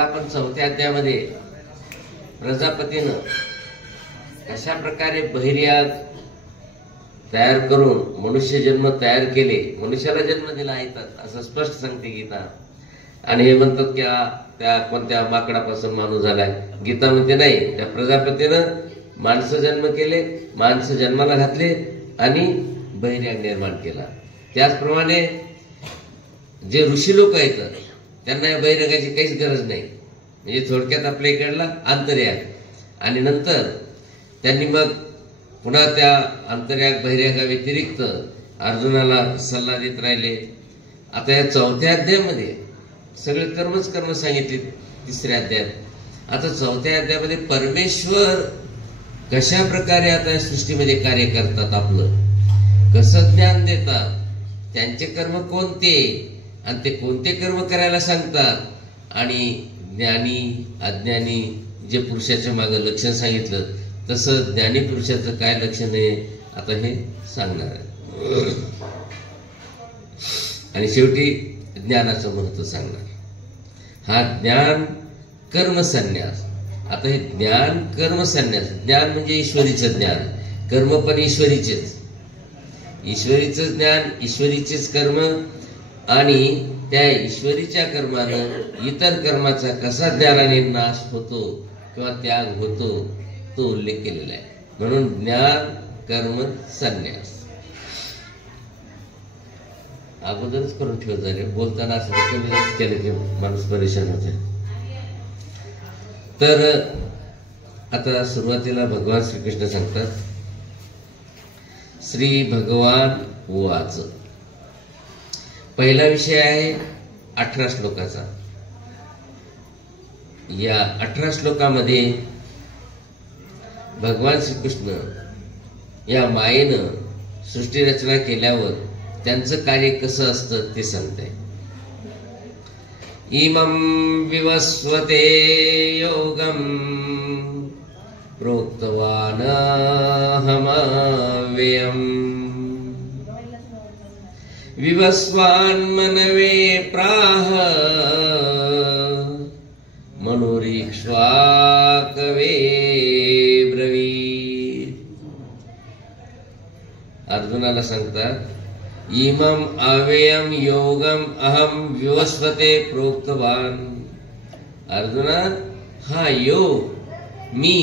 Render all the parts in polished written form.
आपण चौथ्या अध्यायामध्ये प्रजापतीनं कशा प्रकारे बहिर्याग तयार करून मनुष्य जन्म तयार केले, मनुष्याला जन्म दिला येतात असं स्पष्ट सांगते गीता. आणि हे म्हणतात की त्या कोणत्या माकडापासून माणूस झालाय. गीता म्हणते नाही, त्या प्रजापतीनं माणसं जन्म केले, माणसं जन्माला घातले आणि बहिर्याग निर्माण केला. त्याचप्रमाणे जे ऋषी लोक आहेत त्यांना या बहिर्यागाची काहीच गरज नाही. म्हणजे थोडक्यात आपल्या इकडला अंतर्याग. आणि नंतर त्यांनी मग पुन्हा त्या अंतर्याग बहिर्यागा व्यतिरिक्त अर्जुनाला सल्ला देत राहिले. आता या चौथ्या अध्यायामध्ये सगळे कर्म सांगितले. तिसऱ्या अध्यायात आता चौथ्या अध्यायामध्ये परमेश्वर कशा प्रकारे आता सृष्टीमध्ये कार्य करतात, आपलं कसं ज्ञान देतात, त्यांचे कर्म कोणते आणि ते कोणते कर्म करायला सांगतात, आणि ज्ञानी अज्ञानी जे पुरुषाच्या मागे लक्षण सांगितलं तसं ज्ञानी पुरुषाचं काय लक्षण आहे आता हे सांगणार आहे. आणि शेवटी ज्ञानाचं महत्व सांगणार. हा ज्ञान कर्म संन्यास. आता हे ज्ञान कर्म संन्यास. ज्ञान म्हणजे ईश्वरीचं ज्ञान, कर्म पण ईश्वरीचेच. ईश्वरीचं ज्ञान, ईश्वरीचेच कर्म, आणि त्या ईश्वरीच्या कर्मानं इतर कर्माचा कसा ज्ञानाने नाश होतो किंवा त्याग होतो तो उल्लेख केलेला आहे. म्हणून ज्ञान कर्म संन्यास अगोदरच करून ठेवत झाले. बोलताना असं कमी जास्त केलं की माणूस परेशान होते. तर आता सुरुवातीला भगवान श्रीकृष्ण सांगतात, श्री भगवान उवाच. पहिला विषय आहे 18 श्लोकाचा. या 18 श्लोकामध्ये भगवान श्रीकृष्ण या मायेनं सृष्टी रचना केल्यावर त्यांचं कार्य कसं असतं ते सांगताय. इमं विवस्वते योगं प्रोक्तवान हमाव्ययम् विवस्वान् मनवे प्राह मनोरीक्ष्वाकवे ब्रवीत्. अर्जुनाला सांगतात, इमं अव्ययम योगम अहम विवस्वते प्रोक्तवान. अर्जुना, हा योग मी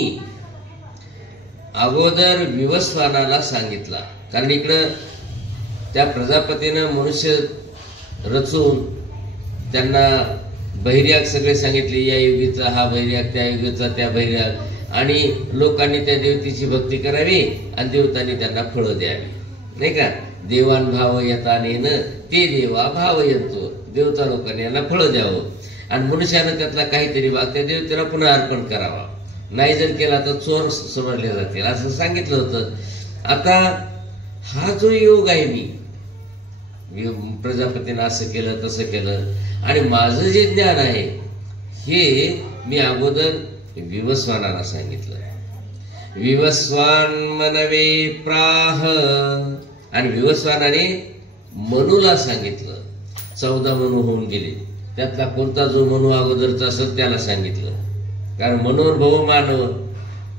अगोदर विवस्वानाला सांगितला. कारण इकडं त्या प्रजापतीनं मनुष्य रचून त्यांना बहिर्याग सगळे सांगितले. या युगीचा हा बहिर्याग, त्या युगीचा त्या बहिर्याग, आणि लोकांनी त्या देवतेची भक्ती करावी आणि देवतांनी त्यांना फळं द्यावी, नाही का. देवान भाव येतानेन ते देवा भाव येतो. देवता लोकांनी यांना फळं द्यावं आणि मनुष्यानं त्यातला काहीतरी भाग त्या देवतेला पुन्हा अर्पण करावा. नाही जर केला तर चोर समजले जातील असं सांगितलं होतं. आता हा जो योग आहे, मी प्रजापतीनं असं केलं तसं केलं, आणि माझं जे ज्ञान आहे हे मी अगोदर विवस्वानाला सांगितलं. विवस्वान मनवे प्राह. आणि विवस्वानाने मनूला सांगितलं. 14 मनू होऊन गेले. त्यातला कोणता जो मनू अगोदरचा असेल त्याला सांगितलं. कारण मनोर्भव मानव,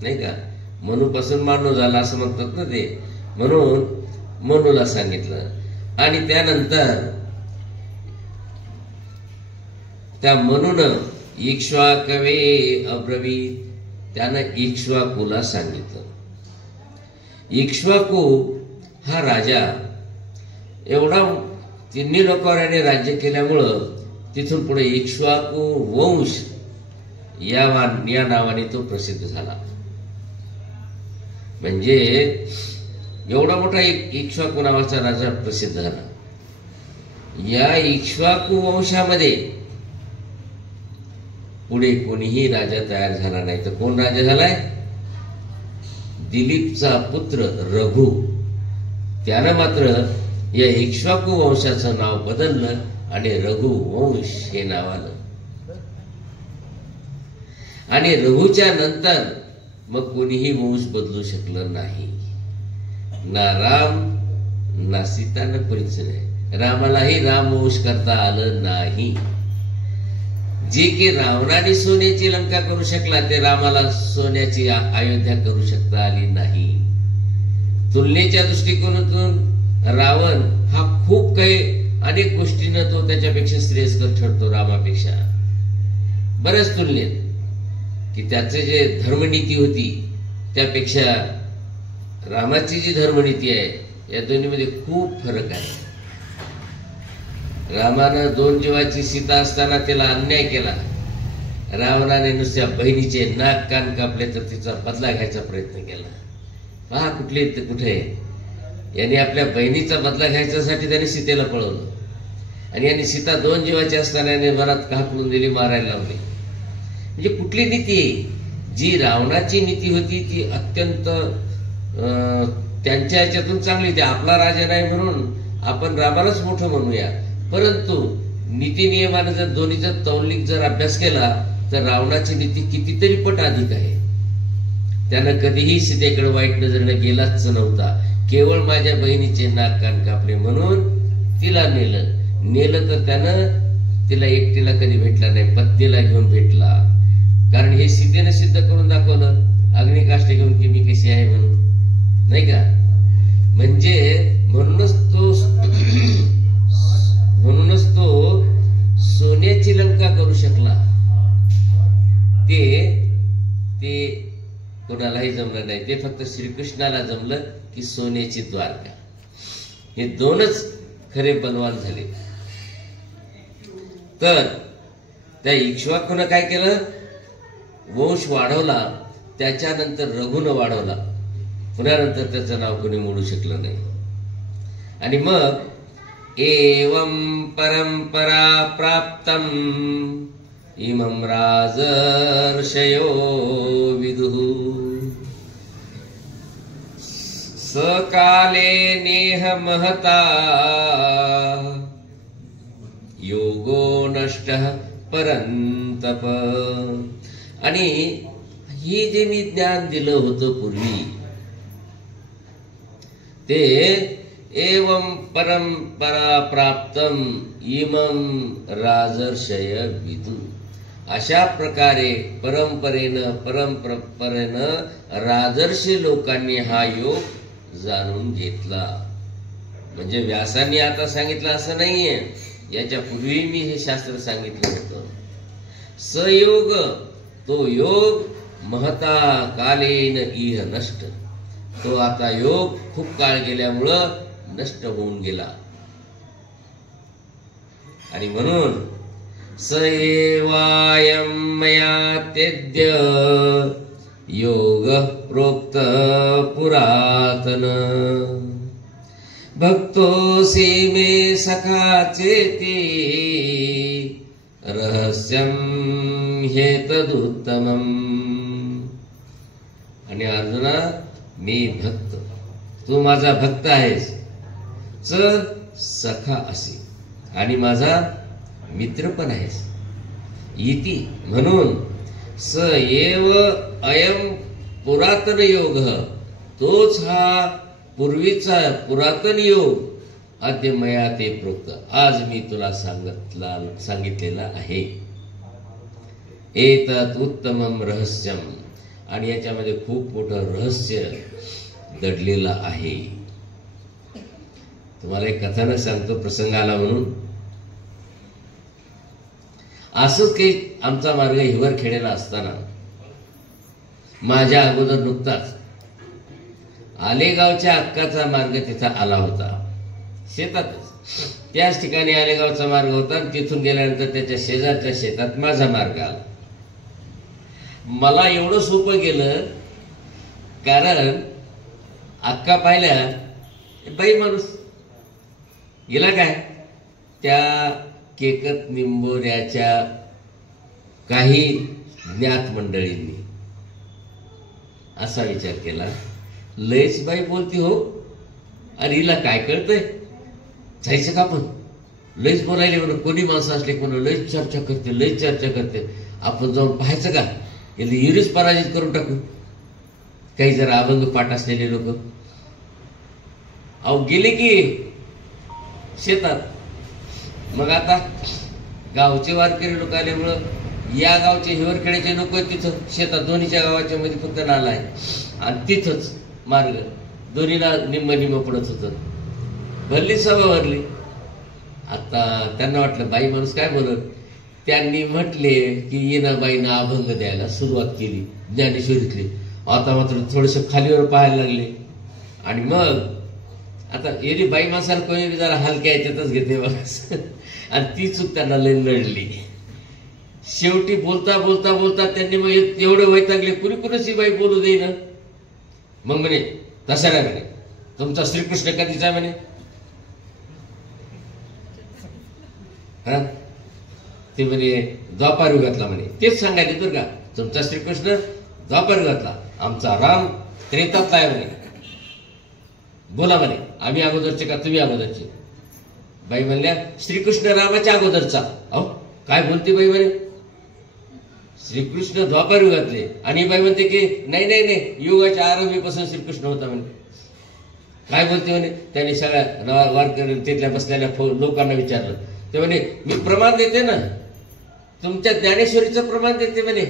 नाही का, मनूपासून मानव झाला असं म्हणतात ना ते. म्हणून मनूला सांगितलं. आणि त्यानंतर त्या मनूनं इक्ष्वाकवे अब्रवीत. त्यानं इक्ष्वाकूला सांगितलं. इक्ष्वाकू हा राजा एवढा तिन्ही लोकांवर याने राज्य केल्यामुळं तिथून पुढे इक्ष्वाकू वंश या नावाने तो प्रसिद्ध झाला. म्हणजे एवढा मोठा इक्ष्वाकू नावाचा राजा प्रसिद्ध झाला. या इक्ष्वाकू वंशामध्ये पुढे कोणीही राजा तयार झाला नाही. तर कोण राजा झालाय? दिलीपचा पुत्र रघु. त्यानं मात्र या इक्ष्वाकू वंशाचं नाव बदललं आणि रघु वंश हे नाव आलं. आणि रघुच्या नंतर मग कोणीही वंश बदलू शकलं नाही. ना राम ना सीता ना कोणीच नाही. रामालाही राम वंश करता आलं नाही. जे की रावणाने सोन्याची लंका करू शकला ते रामाला सोन्याची अयोध्या करू शकता आली नाही. तुलनेच्या दृष्टिकोनातून रावण हा खूप काही अनेक गोष्टीनं तो त्याच्यापेक्षा श्रेयस्कर ठरतो रामापेक्षा. बऱ्याच तुलनेत की त्याचे जे धर्मनीती होती त्यापेक्षा रामाची जी धर्मनीती आहे या दोन्हीमध्ये खूप फरक आहे. रामानं 2 जीवाची सीता असताना त्याला अन्याय केला. रावणाने नुसत्या बहिणीचे नाक कान कापले तर तिचा बदला घ्यायचा प्रयत्न केला. पहा कुठले कुठे यांनी आपल्या बहिणीचा बदला घ्यायच्यासाठी त्याने सीतेला पळवलं आणि यांनी सीता 2 जीवाची असताना याने वरात हाकलून दिली, मारायला लावली. म्हणजे कुठली नीती? जी रावणाची नीती होती ती अत्यंत त्यांच्या ह्याच्यातून चांगली होती. आपला राजा नाही म्हणून आपण रामालाच मोठं म्हणूया, परंतु नीती नियमाने जर दोन्हीचा तौलिक जर अभ्यास केला तर रावणाची नीती कितीतरी पट अधिक आहे. त्यानं कधीही सीतेकडे वाईट नजरेनं गेलाच नव्हता. केवळ माझ्या बहिणीचे नाक कान कापले म्हणून तिला नेलं तर त्यानं तिला एकटीला कधी भेटला नाही, पत्नीला घेऊन भेटला. कारण हे सीतेने सिद्ध करून दाखवलं अग्निकाष्ठ घेऊन की मी कशी आहे म्हणून, नाही का? म्हणजे म्हणूनच तो सोन्याची लंका करू शकला. ते कोणालाही जमलं नाही. ते फक्त श्रीकृष्णाला जमलं की सोन्याची द्वारका. हे 2च खरे बलवान झाले. तर त्या इक्ष्वाकूनं काय केलं? वंश वाढवला, त्याच्यानंतर रघुनं वाढवला. पुन्हा त्याचं नाव कोणी मोडू शकलं नाही. आणि मग एवं परंपरा प्राप्तम इमं राजर्षयो विदुः सकाले नेह महता योगो नष्टः परंतप. आणि ही जे मी ज्ञान दिलं होतं पूर्वी ते एवं परंपरा प्राप्तम इमं राजर्षय विदु. अशा प्रकारे परंपरेनं राजर्षी लोकांनी हा योग जाणून घेतला. म्हणजे व्यासांनी आता सांगितलं असं नाहीये, याच्या पूर्वी मी हे शास्त्र सांगितलं होतं. सयोग तो योग महता कालेन इह नष्ट. तो आता योग खूप काळ गेल्यामुळं नष्ट होऊन गेला. आणि म्हणून स एवायं मया तेद्य योग प्रोक्त पुरातन भक्तोऽसि मे सखा चेति रहस्यं ह्येतदुत्तमम्. आणि अर्जुना, मी भक्त, तू माझा भक्त आहेस, सखा असे आणि माझा मित्र पण आहेस. इति म्हणून स एव अयम पुरातन योग, तोच हा पूर्वीचा पुरातन योग अद्य मया ते प्रोक्त, आज मी तुला सांगितलेला आहे. एतत् उत्तमम रहस्यम. आणि याच्यामध्ये खूप मोठं रहस्य दडलेलं आहे. तुम्हाला एक कथानक सांगतो, प्रसंग आला म्हणून. असंच काही आमचा मार्ग हिवरखेड्याला असताना माझ्या अगोदर नुकताच आलेगावच्या अक्काचा मार्ग तिथं आला होता. शेतातच त्याच ठिकाणी आलेगावचा मार्ग होता आणि तिथून गेल्यानंतर त्याच्या शेजारच्या शेतात माझा मार्ग आला. मला एवढं सोपं गेलं कारण अक्का पाहिल्या, बाई माणूस गेला काय, त्या केकत निंबोऱ्याच्या काही ज्ञात मंडळींनी असा विचार केला, लयच बाई बोलती हो, आणि हिला काय कळतंय, जायचं का आपण, लयच बोलायले म्हणून, कोणी माणसं असले म्हणून लयच चर्चा करते, आपण जाऊन पाहायचं का, याला युरीच पराजित करून टाकू. काही जरा अभंग पाठ असलेले लोक अहो गेले की शेतात. मग आता गावचे वारकरी लोक आल्यामुळं या गावचे हिवरखेड्याचे लोक तिथं शेतात, दोन्हीच्या गावाच्या मध्ये फक्त नाला आहे आणि तिथंच मार्ग, दोन्हीला निम्म पडत होतं. भरली सभा भरली. आता त्यांना वाटलं बाई माणूस काय बोलत, त्यांनी म्हटले की येणाबाईनं अभंग द्यायला सुरुवात केली ज्ञानेश्वरीतली. आता मात्र थोडस खालीवर पाहायला लागले आणि मग आता एरी बाई माणसाला कोणी जरा हलक्या याच्यातच घेते बघा आणि ती चूक त्यांना लय लढली. शेवटी बोलता बोलता बोलता त्यांनी मग एवढे वैतागले, कुणी बाई बोलू दे ना. मग म्हणे तसं नाही म्हणे, तुमचा श्रीकृष्ण कधीचा म्हणे. हा ते म्हणे द्वापार युगातला म्हणे. तेच सांगायचे बरं का, तुमचा श्रीकृष्ण द्वापार युगातला, आमचा राम त्रेतातला आहे म्हणे. बोला म्हणे, आम्ही अगोदरचे का तुम्ही अगोदरचे. बाई म्हणल्या श्रीकृष्ण रामाच्या अगोदरचा. अहो काय बोलते बाई म्हणे, श्रीकृष्ण द्वापार युगातले. आणि बाई म्हणते की नाही नाही नाही, युगाच्या आरंभीपासून श्रीकृष्ण होता म्हणे. काय बोलते म्हणे. त्यांनी सगळ्या वारकरी तिथल्या बसलेल्या लोकांना विचारलं. ते म्हणे मी प्रमाण देते ना, तुमच्या ज्ञानेश्वरीचं प्रमाण देते म्हणे.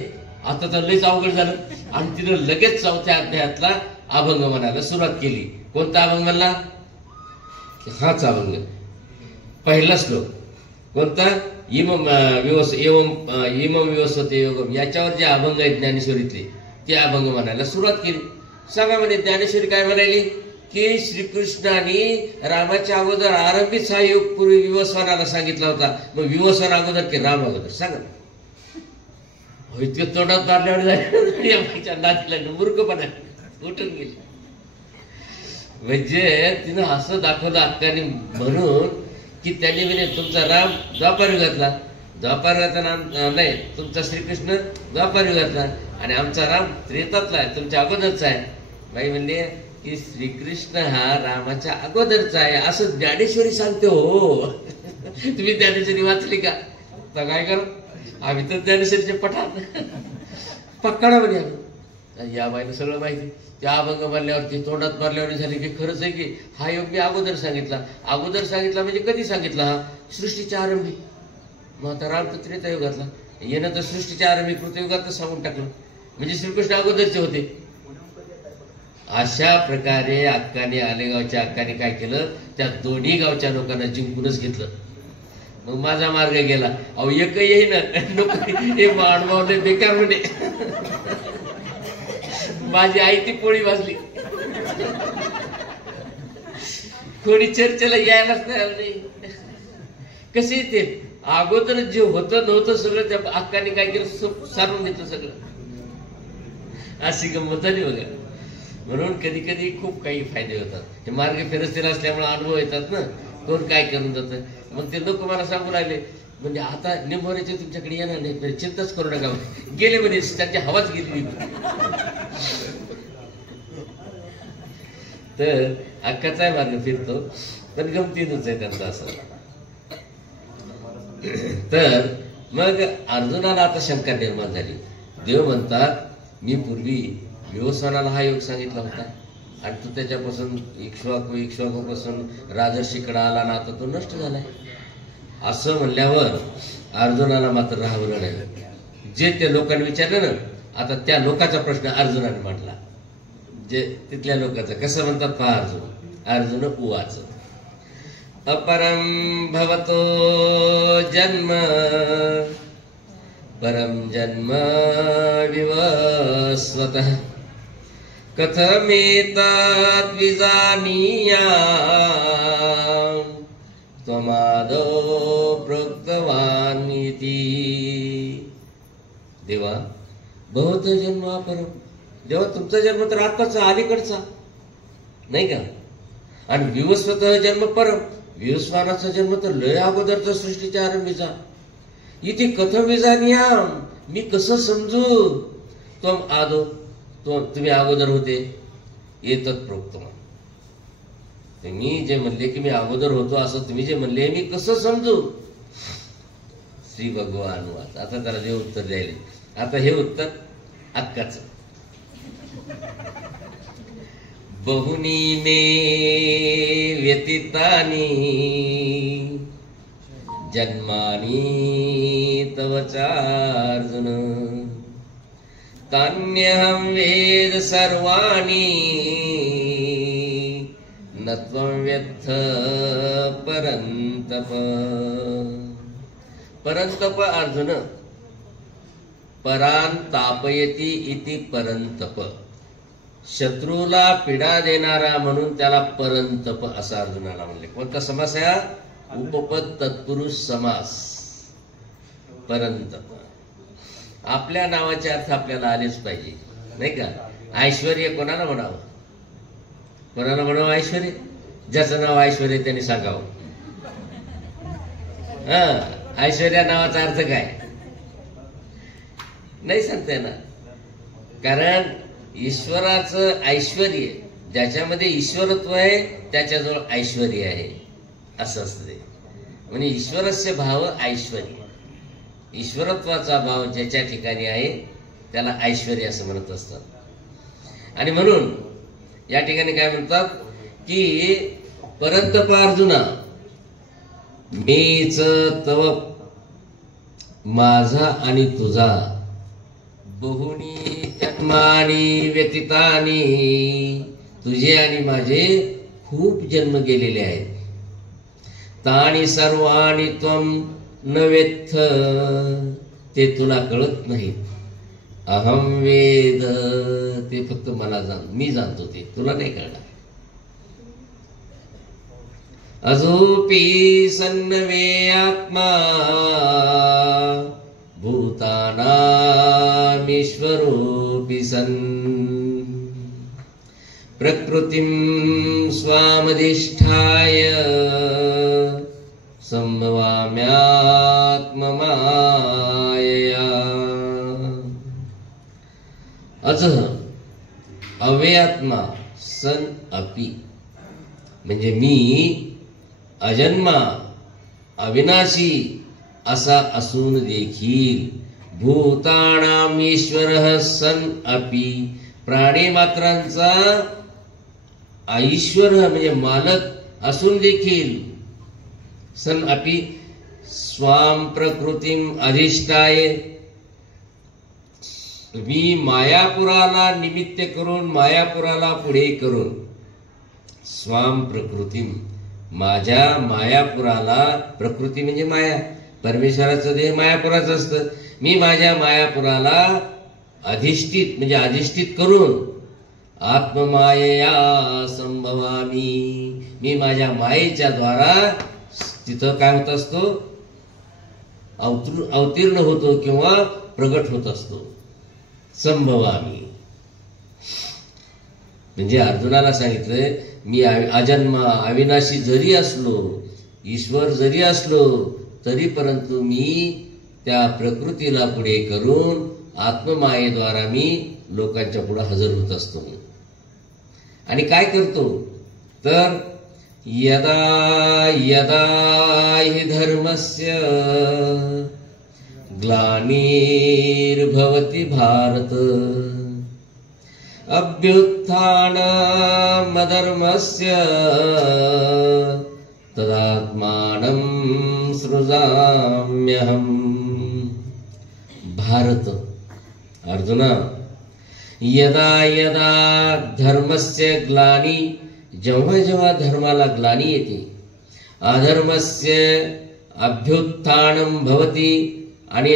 आता तर लयच अवघड झालं आणि तिनं लगेच चौथ्या अध्यायातला अभंग म्हणायला सुरुवात केली. कोणता अभंग म्हणला, हाच अभंग. पहिला श्लोक कोणता, इमम विवस्वते योगम, याच्यावर जे अभंग आहेत ज्ञानेश्वरीतले ते अभंग म्हणायला सुरुवात केली. सांगा म्हणे ज्ञानेश्वरी काय म्हणाली की श्रीकृष्णाने रामाच्या अगोदर आरंभीच हा योग पूर्वी विवस्वानाला सांगितला होता. मग विवस्वान अगोदर की राम अगोदर सांगा. इतके तोंडात मारल्यावर नातीला मूर्खपणा उठून गेली. म्हणजे तिनं असं दाखवलं अक्काने म्हणून की त्यांनी म्हणे तुमचा राम द्वापार युगातला, द्वापार युगाचा नाही, तुमचा श्रीकृष्ण द्वापार युगातला आणि आमचा राम त्रेतातला आहे, तुमच्या अगोदरचा आहे. बाई म्हणले की श्रीकृष्ण हा रामाच्या अगोदरचा आहे असं ज्ञानेश्वरी सांगते. हो तुम्ही ज्ञानेश्वरी वाचली का, तर काय कर, आम्ही तर ज्ञानेश्वरीचे पठाण पक्काडा म्हणे. या बाईला सगळं माहिती. त्या अभंग मारल्यावरती तोंडात मारल्यावर झाले की खरंच आहे की हा योग मी अगोदर सांगितला. अगोदर सांगितला म्हणजे कधी सांगितला, हा सृष्टीच्या आरंभी. मग आता राम तर त्रेतायुगातला, येणं तर सृष्टीच्या आरंभी कृतयुगातच सांगून टाकलं, म्हणजे श्रीकृष्ण अगोदरचे होते. अशा प्रकारे अक्काने, आलेगावच्या अक्काने काय केलं, त्या दोन्ही गावच्या लोकांना जिंकूनच घेतलं. मग माझा मार्ग गेला. अहो एक येईन हे अनुभवले बेकार म्हणे. माझी आई ती पोळी वाजली, कोणी चर्चेला यायलाच नाही. कसे येते अगोदर जे होतं नव्हतं सगळं त्या अक्काने काय केलं, सारून घेतलं सगळं. अशी गंमत झाली बघा. म्हणून कधी कधी खूप काही फायदे होतात. हे मार्ग फिरस्थिर असल्यामुळे अनुभव येतात ना, कोण काय करून जातं. मग ते लोक मला सांगू राहिले म्हणजे आता निंबोऱ्याचे तुमच्याकडे येणार नाही, चिंताच करू नका. गेले म्हणजे त्यांची हवाच गेली. तर अक्काचाही मार्ग फिरतो, पण गमतीनच आहे त्यांचा असं. तर मग अर्जुनाला आता शंका निर्माण झाली. देव म्हणतात मी पूर्वी विवस्वानाला हा योग सांगितला होता आणि तू त्याच्यापासून इक्ष्वाकूपासून राजर्षीकडे आला ना, आता तो नष्ट झालाय. असं म्हणल्यावर अर्जुनाला मात्र राहावं नाही. जे त्या लोकांनी विचारलं ना, आता त्या लोकांचा प्रश्न अर्जुनाने मांडला. जे तिथल्या लोकांचा कसं म्हणतात पहा. अर्जुन उवाच अपरम भवतो जन्म परम जन्म विवस्वतः कथमेतद् विजानीयाम् त्वमादौ प्रोक्तवान् इति. देवा बहुत जन्म अपरम, देवा तुमचा जन्म तर आत्ताचा अलीकडचा नाही का, आणि विवस्वत जन्म परम, विवस्वानाचा जन्म तर लय अगोदरचा सृष्टीच्या आरंभीचा. इथे कथम विजानीयाम, मी कसं समजू. त्वम आदो, तुम्ही अगोदर होते. एतत् प्रोक्तवान्, तुम्ही जे म्हणले की मी अगोदर होतो असं तुम्ही जे म्हणले मी कसं समजू. श्री भगवान वाच. आता त्याला जे उत्तर द्यायले, आता हे उत्तर अक्काचं. बहुनी मे व्यतीतानी जन्मानी तव चार्जुन तान्यहं वेद सर्वाणि न त्वं व्यथ परन्तप। परंतप अर्जुन परान तापयती इति परंतप, शत्रूला पीडा देणारा म्हणून त्याला परंतप असं अर्जुनाला म्हणले। कोणता समास आहे? उपपद तत्पुरुष समास परंतप। आपल्या नावाचे अर्थ आपल्याला आलेच पाहिजे, नाही का? ऐश्वर्य कोणाला म्हणावं? कोणाला म्हणावं ऐश्वर्य? ज्याचं नाव ऐश्वर्य त्यांनी सांगावं। ऐश्वर्या नावाचा अर्थ काय नाही सांगता येणार, कारण ईश्वराचं ऐश्वर्य, ज्याच्यामध्ये ईश्वरत्व आहे त्याच्याजवळ ऐश्वर्य आहे असं असते। म्हणजे ईश्वरस्य भाव ऐश्वर्य, ईश्वरत्वाचा भाव ज्याच्या ठिकाणी आहे त्याला ऐश्वर्य असं म्हणत असतात। आणि म्हणून या ठिकाणी काय म्हणतात की परंतप अर्जुना मीच तव, माझा आणि तुझा, बहुनी जन्मानी व्यतीतानी, तुझे आणि माझे खूप जन्म गेलेले आहेत। तानी सर्वाणी त्वं न वेत्थ, ते तुला कळत नाही। अहम वेद, ते फक्त मला मी जाणतो, ते तुला नाही कळणार। अजोपी सन्नवे आत्मा भूतानामीश्वरोऽपि सन्, प्रकृतिं स्वामधिष्ठाय संभवाम्यात्ममायया। अजः अव्ययात्मा सन अपि, म्हणजे मी अजन्मा अविनाशी असा असून देखील, भूतानाम ईश्वरः सन अपि, प्राणी मात्रांचा ईश्वर म्हणजे मालक असून देखील, सन अपि स्वाम प्रकृतीम अधिष्ठाय, मी मायापुराला निमित्त करून, मायापुराला पुढे करून, स्वाम प्रकृतीम, माझ्या मायापुराला, प्रकृती म्हणजे माया, परमेश्वराचं देह मायापुराचं असतं, मी माझ्या मायापुराला अधिष्ठित म्हणजे अधिष्ठित करून, आत्ममायया संभवामी, मी माझ्या मायेच्या द्वारा तिथं काय होत असतो, अवतीर्ण होतो किंवा प्रगट होत असतो। संभवामी म्हणजे अर्जुनाला सांगितलंय, मी अजन्मा अविनाशी जरी असलो, ईश्वर जरी असलो, तरी परंतु मी त्या प्रकृतीला पुढे करून आत्ममायेद्वारा मी लोकांच्या पुढे हजर होत असतो। आणि काय करतो तर यदा यदा हि धर्मस्य ग्लानिर्भवति भारत, अभ्युत्थानमधर्मस्य तदात्मानं सृजाम्यहम्। भारत अर्जुना, यदा यदा धर्मस्य ग्लानी, जेव्हा जेव्हा धर्माला ग्लानी येते, अधर्मस्य अभ्युत्थानं भवति, आणि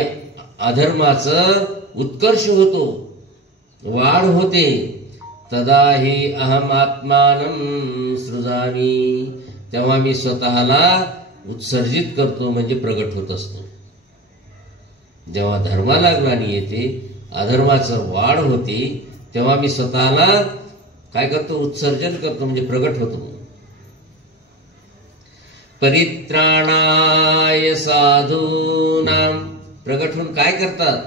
अधर्माचं उत्कर्ष होतो, वाढ होते, तदा हि अहम आत्मानं सृजामि, तेव्हा मी स्वतःला उत्सर्जित करतो म्हणजे प्रगट होत असतो। जेव्हा धर्माला ग्लानी येते, अधर्माचं वाढ होते, तेव्हा मी स्वतःला काय करतो, उत्सर्जन करतो म्हणजे प्रगट होतो। परित्राणाय साधूनां, प्रगट होऊन काय करतात,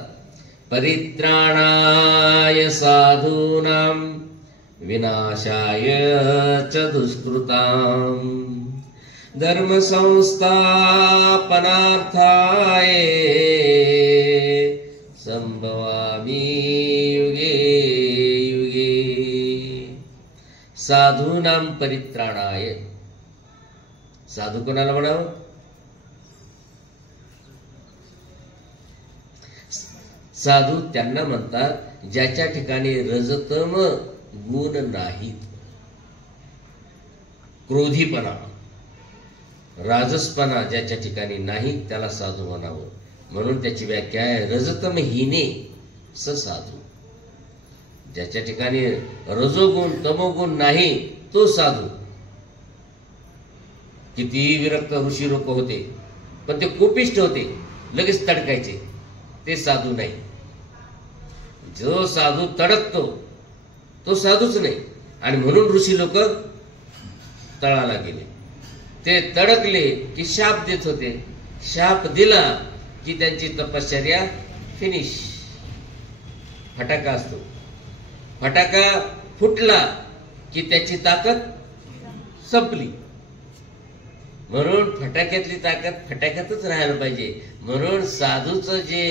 परित्राणाय साधूनां विनाशाय च दुष्कृतां, धर्म संस्थापनार्थाय संभवामि युगे युगे। साधूनां परित्राणाय, साधू कोणाला म्हणावं, साधू त्यांना म्हणतात ज्याच्या ठिकाणी रजतम गुण नाहीत. क्रोधीपणा, राजसपणा ज्याच्या ठिकाणी नाही त्याला साधू म्हणावं. म्हणून त्याची व्याख्या आहे रजतम हीने स साधू. ज्याच्या ठिकाणी रजोगुण तमोगुण नाही तो साधू. कितीही विरक्त ऋषी लोक होते पण ते कोपिष्ठ होते, लगेच तडकायचे, ते साधू नाही. जो साधू तडकतो तो साधूच नाही. आणि म्हणून ऋषी लोक तळाला गेले. ते तडकले की शाप देत होते, शाप दिला की त्यांची तपश्चर्या फिनिश. फटाका असतो, फटाका फुटला की त्याची ताकद संपली. म्हणून फटाक्यातली ताकद फटाक्यातच राहायला पाहिजे. म्हणून साधूचं जे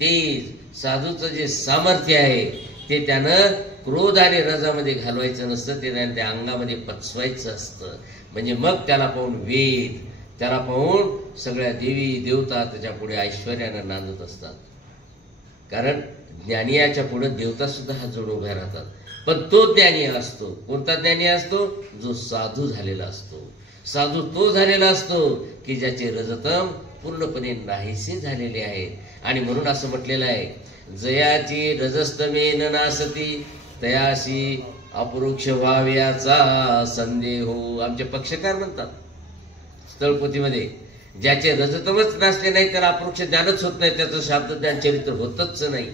तेज, साधूचं जे सामर्थ्य आहे ते त्यानं क्रोध आणि रजामध्ये घालवायचं नसतं, ते त्यानं त्या अंगामध्ये पचवायचं असतं. म्हणजे मग त्याला पाहून वेद, त्याला पाहून सगळ्या देवी देवता त्याच्या पुढे ऐश्वर्यानं नांदत असतात. कारण ज्ञानियाच्या पुढे देवता सुद्धा हात जोडून उभ्या राहतात. पण तो ज्ञानी असतो. कोणता ज्ञानी असतो? जो साधू झालेला असतो. साधू तो झालेला असतो की ज्याचे रजतम पूर्णपणे नाहीसे झालेले आहेत. आणि म्हणून असं म्हटलेलं आहे जयाची रजस्तमेन नासती तयाशी अपरोक्ष व्हाव्याचा संदेहो. आमचे पक्षकार म्हणतात स्थळपोथीमध्ये, ज्याचे रजतमच नसले नाही त्याला अपरोक्ष ज्ञानच होत नाही, त्याचं शाब्द ज्ञान चरित्र होतच नाही.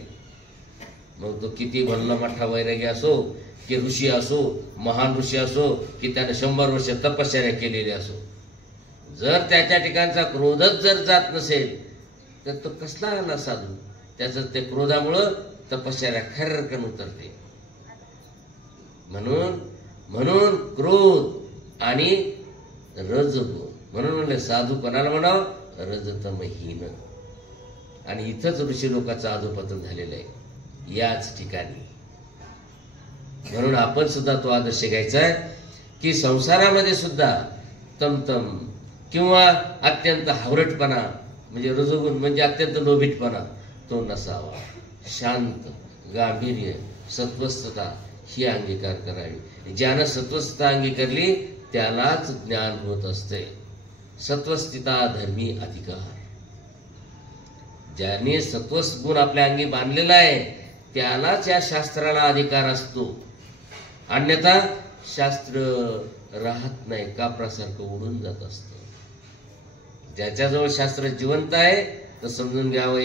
मग तो किती भरला मोठा वैरागी असो की ऋषी असो, महान ऋषी असो की त्याने 100 वर्ष तपश्चर्या केलेली असो, जर त्याच्या ठिकाणचा क्रोधच जर जात नसेल तर तो कसला आला साधू? त्याचं ते क्रोधामुळं तपश्चर्या खरकन उतरते. म्हणून क्रोध आणि रजगुण. म्हणून म्हणले साधू कोणाला म्हणावं? रजतमहीन. आणि इथंच ऋषी लोकांचं अधोपतन झालेलं आहे, याच ठिकाणी. म्हणून आपण सुद्धा तो आदर्श घ्यायचा आहे की संसारामध्ये सुद्धा तमतम किंवा अत्यंत हावरटपणा म्हणजे रजोगुण म्हणजे अत्यंत लोभीटपणा तो नसावा. शांत, गांभीर्य, सत्वस्थता ही अंगीकार करावी. ज्यानं सत्वस्थता अंगीकारली त्यालाच ज्ञान होत असते. सत्वस्थिता धर्मी अधिकार. ज्याने सत्वस्त गुण आपल्या अंगी बांधलेला आहे त्यालाच या शास्त्राला अधिकार असतो. अन्यथा शास्त्र राहत नाही, कापरासारखं उडून जात असतं. ज्याच्याजवळ शास्त्र जिवंत आहे तर समजून घ्यावं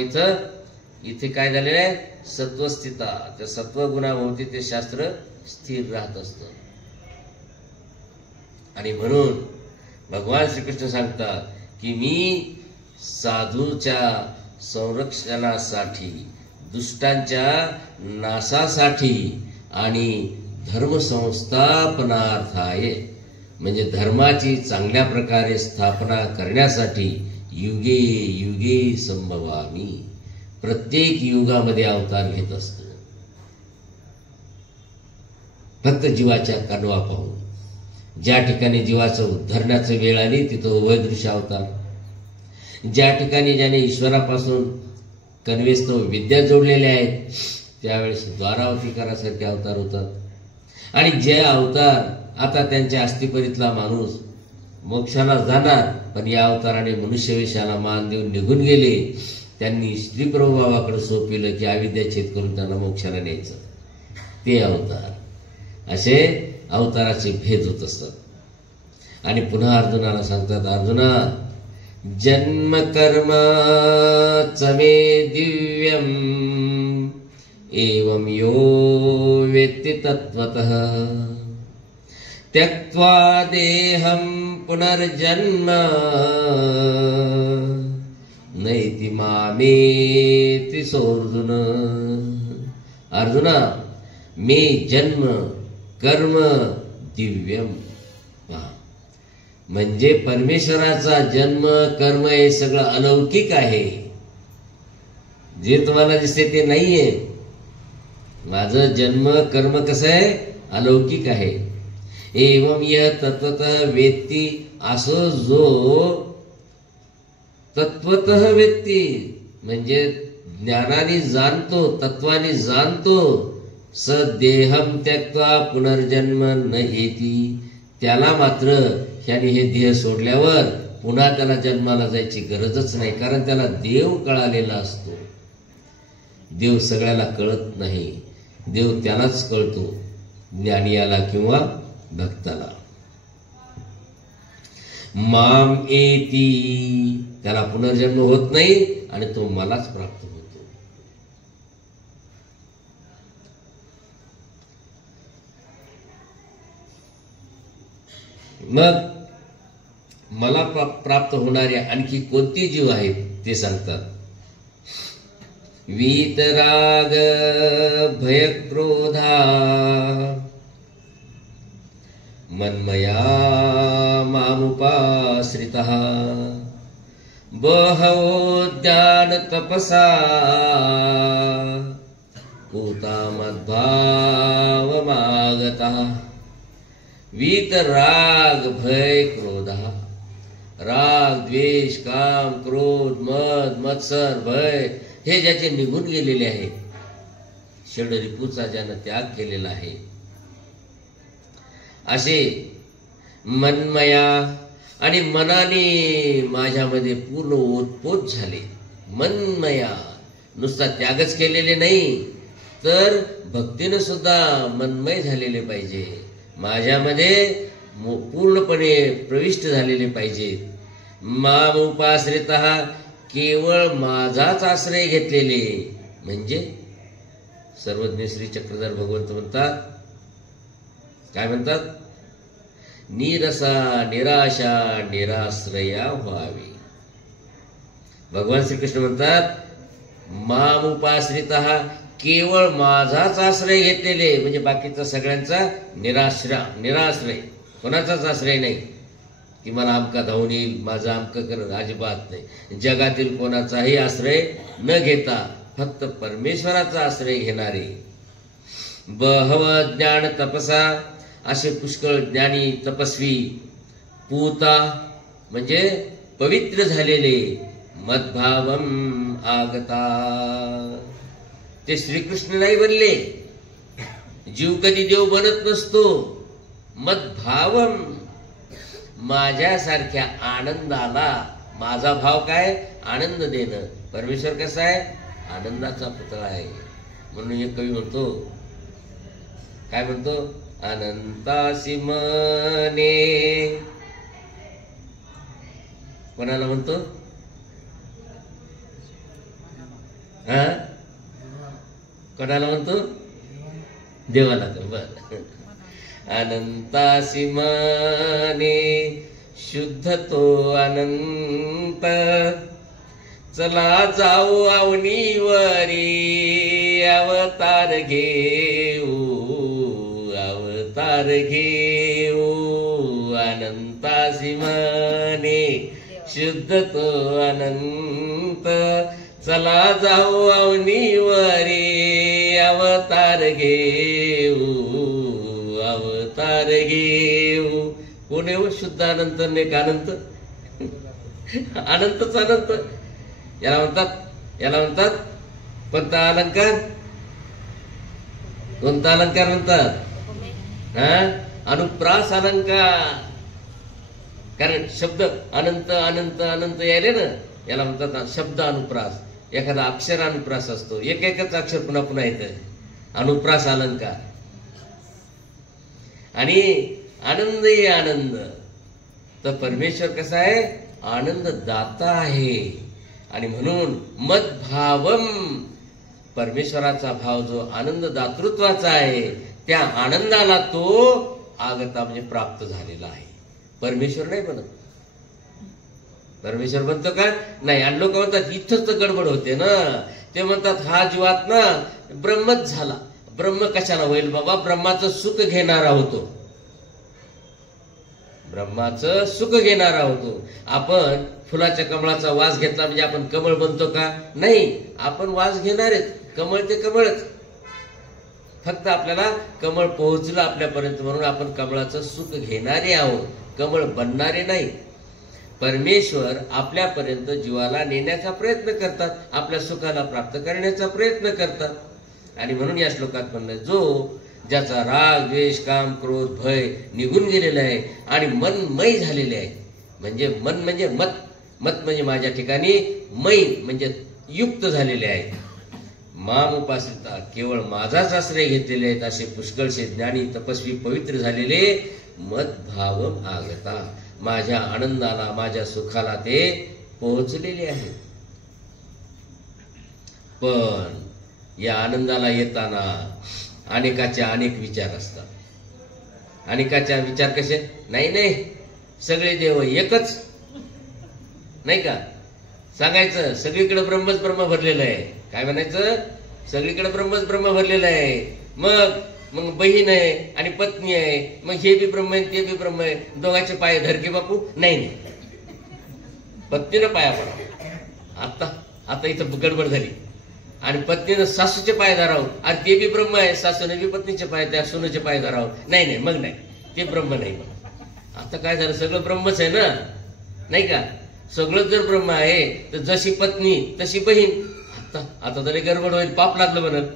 इथे काय झालेलं आहे? सत्वस्थिता. त्या सत्वगुणाभोवती ते शास्त्र स्थिर राहत असतं. आणि म्हणून भगवान श्रीकृष्ण सांगतात की मी साधूच्या संरक्षणासाठी, दुष्टांच्या नाशासाठी आणि धर्म संस्थापनार्थाय म्हणजे धर्माची चांगल्या प्रकारे स्थापना करण्यासाठी युगे युगे संभवामी, प्रत्येक युगामध्ये अवतार घेत असतो. फक्त जीवाच्या कानवा पाहून. ज्या ठिकाणी जीवाचं उद्धरण्याचं वेळ आली तिथं उभयदृश्य अवतार. ज्या ठिकाणी ज्याने ईश्वरापासून कन्वेस्तव विद्या जोडलेल्या आहेत त्यावेळेस द्वारावतीकारासारखे अवतार होतात. आणि जे अवतार आता त्यांच्या अस्थिपरीतला माणूस मोक्षाला जाणार पण या अवताराने मनुष्यवेशाला मान देऊन निघून गेले, त्यांनी श्रीप्रभुबाबाकडे सोपविलं की अविद्याच्छेद करून त्यांना मोक्षाला न्यायचं. ते अवतार, असे अवताराचे भेद होत असतात. आणि पुन्हा अर्जुनाला सांगतात, अर्जुना जन्म कर्म चमे दिव्यम एवं यो वेत्ति तत्वतः त्यक्त्वा देहं पुनर्जन्म नैति मामेति सोऽर्जुन. अर्जुना मे जन्म कर्म दिव्यम. म्हणजे परमेश्वराचा जन्म कर्म हे सगळं अलौकिक आहे. जे तुम्हाला दिसते ते नाहीये. माझं जन्म कर्म कसं आहे? अलौकिक आहे. एवं यह तत्वतः वेत्ती, असं जो तत्वतः वेत्ती म्हणजे ज्ञानाने जाणतो, तत्वाने जाणतो, स देहम त्यक्त्वा पुनर्जन्म न येती, त्याला मात्र ह्याने हे देह सोडल्यावर पुन्हा त्याला जन्माला जायची गरजच नाही, कारण त्याला देव कळालेला असतो. देव सगळ्याला कळत नाही, देव त्यालाच कळतो, ज्ञानियाला किंवा भक्ताला. माम एती, त्याला पुनर्जन्म होत नाही आणि तो मलाच प्राप्त होतो. मग मला प्राप्त होणारे आणखी कोणती जीव आहेत ते सांगतात. वीतराग भयक्रोधा मन्मया मामुपाश्रितः बहवो ज्ञान तपसा पूता मद्भावमागतः. वीतराग भय क्रोध, राग द्वेष काम क्रोध मद मत्सर भय हे ज्याचे निघून गेलेले आहे, षडरिपूचा ज्यानं त्याग केलेला आहे, असे मनमया आणि मनाने माझ्यामध्ये पूर्ण ओतपोत झाले. मनमया नुसता त्यागच केलेले नाही, तर भक्तीनं सुद्धा मनमय झालेले पाहिजे, माझ्यामध्ये पूर्णपणे प्रविष्ट झालेले पाहिजेत. माम उपाश्रितः, केवळ माझाच आश्रय घेतलेले, म्हणजे सर्वज्ञ श्री चक्रधर भगवंत म्हणतात, काय म्हणतात, नीरसा निराशा निराश्रया व्हावी. भगवान श्रीकृष्ण म्हणतात माम उपाश्रितः, केवळ माझाच आश्रय घेतलेले, म्हणजे बाकीचा सगळ्यांचा निराश्रय, कोणाचाच आश्रय नाही की मला आमका धावून येईल, माझं आमकं करत, अजिबात नाही. जगातील कोणाचाही आश्रय न घेता फक्त परमेश्वराचा आश्रय घेणारे. बहव ज्ञान तपसा, असे पुष्कळ ज्ञानी तपस्वी, पूता म्हणजे पवित्र झालेले, मद्भावम आगता, ते श्रीकृष्ण नाही बनले. जीव कधी देव बनत नसतो. मद्भावम, माझ्यासारख्या आनंदाला, माझा भाव काय, आनंद देणं. परमेश्वर कसा आहे, आनंदाचा पुतळा आहे. म्हणून एक कवी म्हणतो, काय म्हणतो, अनंतासी मने, कोणाला म्हणतो, हा कोणाला म्हणतो, देवाला. बर, अनंतासी मने शुद्ध तो अनंत, चला जाऊ अवनीवरी, अवतार घेऊ अवतार घेऊ. अनंतासी मने शुद्ध तो अनंत, चला जाऊ अवनीवरी, अवतार घेऊ अवतार घेऊ. कोण आहे शुद्ध अनंत, नेक अनंत, अनंतच अनंत. याला म्हणतात कोणता अलंकार, कोणता अलंकार म्हणतात, अनुप्रास अलंकार. कारण शब्द अनंत अनंत अनंत यायले ना, याला म्हणतात शब्द अनुप्रास. एखादा अक्षर अनुप्रास असतो, एकच अक्षर पुन्हा पुन्हा येतं, अनुप्रास अलंकार. आणि आनंद ही आनंद. तर परमेश्वर कसा आहे, आनंद दाता आहे. आणि म्हणून मद्भावम, परमेश्वराचा भाव जो आनंद दातृत्वाचा आहे, त्या आनंदाला तो आगता म्हणजे प्राप्त झालेला आहे. परमेश्वर नाही बनत. परमेश्वर बनतो का नाही. आणि लोक म्हणतात इथंच तर गडबड होते ना. ते म्हणतात हा जीवात्मा ब्रह्मच झाला. ब्रह्म कशाला होईल बाबा, ब्रह्माचं सुख घेणारा होतो, ब्रह्माचं सुख घेणारा होतो. आपण फुलाच्या कमळाचा वास घेतला म्हणजे आपण कमळ बनतो का नाही. आपण वास घेणारेच, कमळ ते कमळच. फक्त आपल्याला कमळ पोहोचलं आपल्यापर्यंत म्हणून आपण कमळाचं सुख घेणारे आहोत, कमळ बनणारे नाही. परमेश्वर आपल्यापर्यंत जीवाला नेण्याचा प्रयत्न करतात, आपल्या सुखाला प्राप्त करण्याचा प्रयत्न करतात. आणि म्हणून या श्लोकात म्हणलं, जो ज्याचा राग द्वेष काम क्रोध भय निघून गेलेला आहे आणि मनमय झालेले आहे, म्हणजे मन म्हणजे मत, मत म्हणजे माझ्या ठिकाणी, मै म्हणजे युक्त झालेले आहे. माम उपासिता, केवळ माझाच आश्रय घेतलेले आहेत असे पुष्कळशे ज्ञानी तपस्वी पवित्र झालेले मद्भावम आगता, माझ्या आनंदाला माझ्या सुखाला ते पोहोचलेले आहेत. पण या आनंदाला येताना अनेकाच्या अनेक विचार असतात. अनेकाच्या विचार कसे, नाही नाही सगळे देव एकच, नाही का सांगायचं, सगळीकडे ब्रह्मच ब्रह्म भरलेलं आहे. काय म्हणायचं, सगळीकडे ब्रह्मच ब्रह्म भरलेलं आहे. मग मग बहीण आहे आणि पत्नी आहे, मग हे बी ब्रह्म आहे ते बी ब्रह्म आहे, दोघांचे पाय धरके बापू, नाही नाही पत्नीनं पाया पडावं. आता इथं गडबड झाली आणि पत्नीनं सासूचे पाय धरावं, आणि ते बी ब्रह्म आहे, सासूने बी पत्नीचे पाय, त्या सुनेचे पाय धरावं, नाही नाही मग नाही ते ब्रह्म नाही. मग आता काय झालं, सगळं ब्रह्मच आहे ना, नाही का, सगळं जर ब्रह्म आहे तर जशी पत्नी तशी बहीण. आता तरी गडबड होईल, पाप लागलं म्हणत,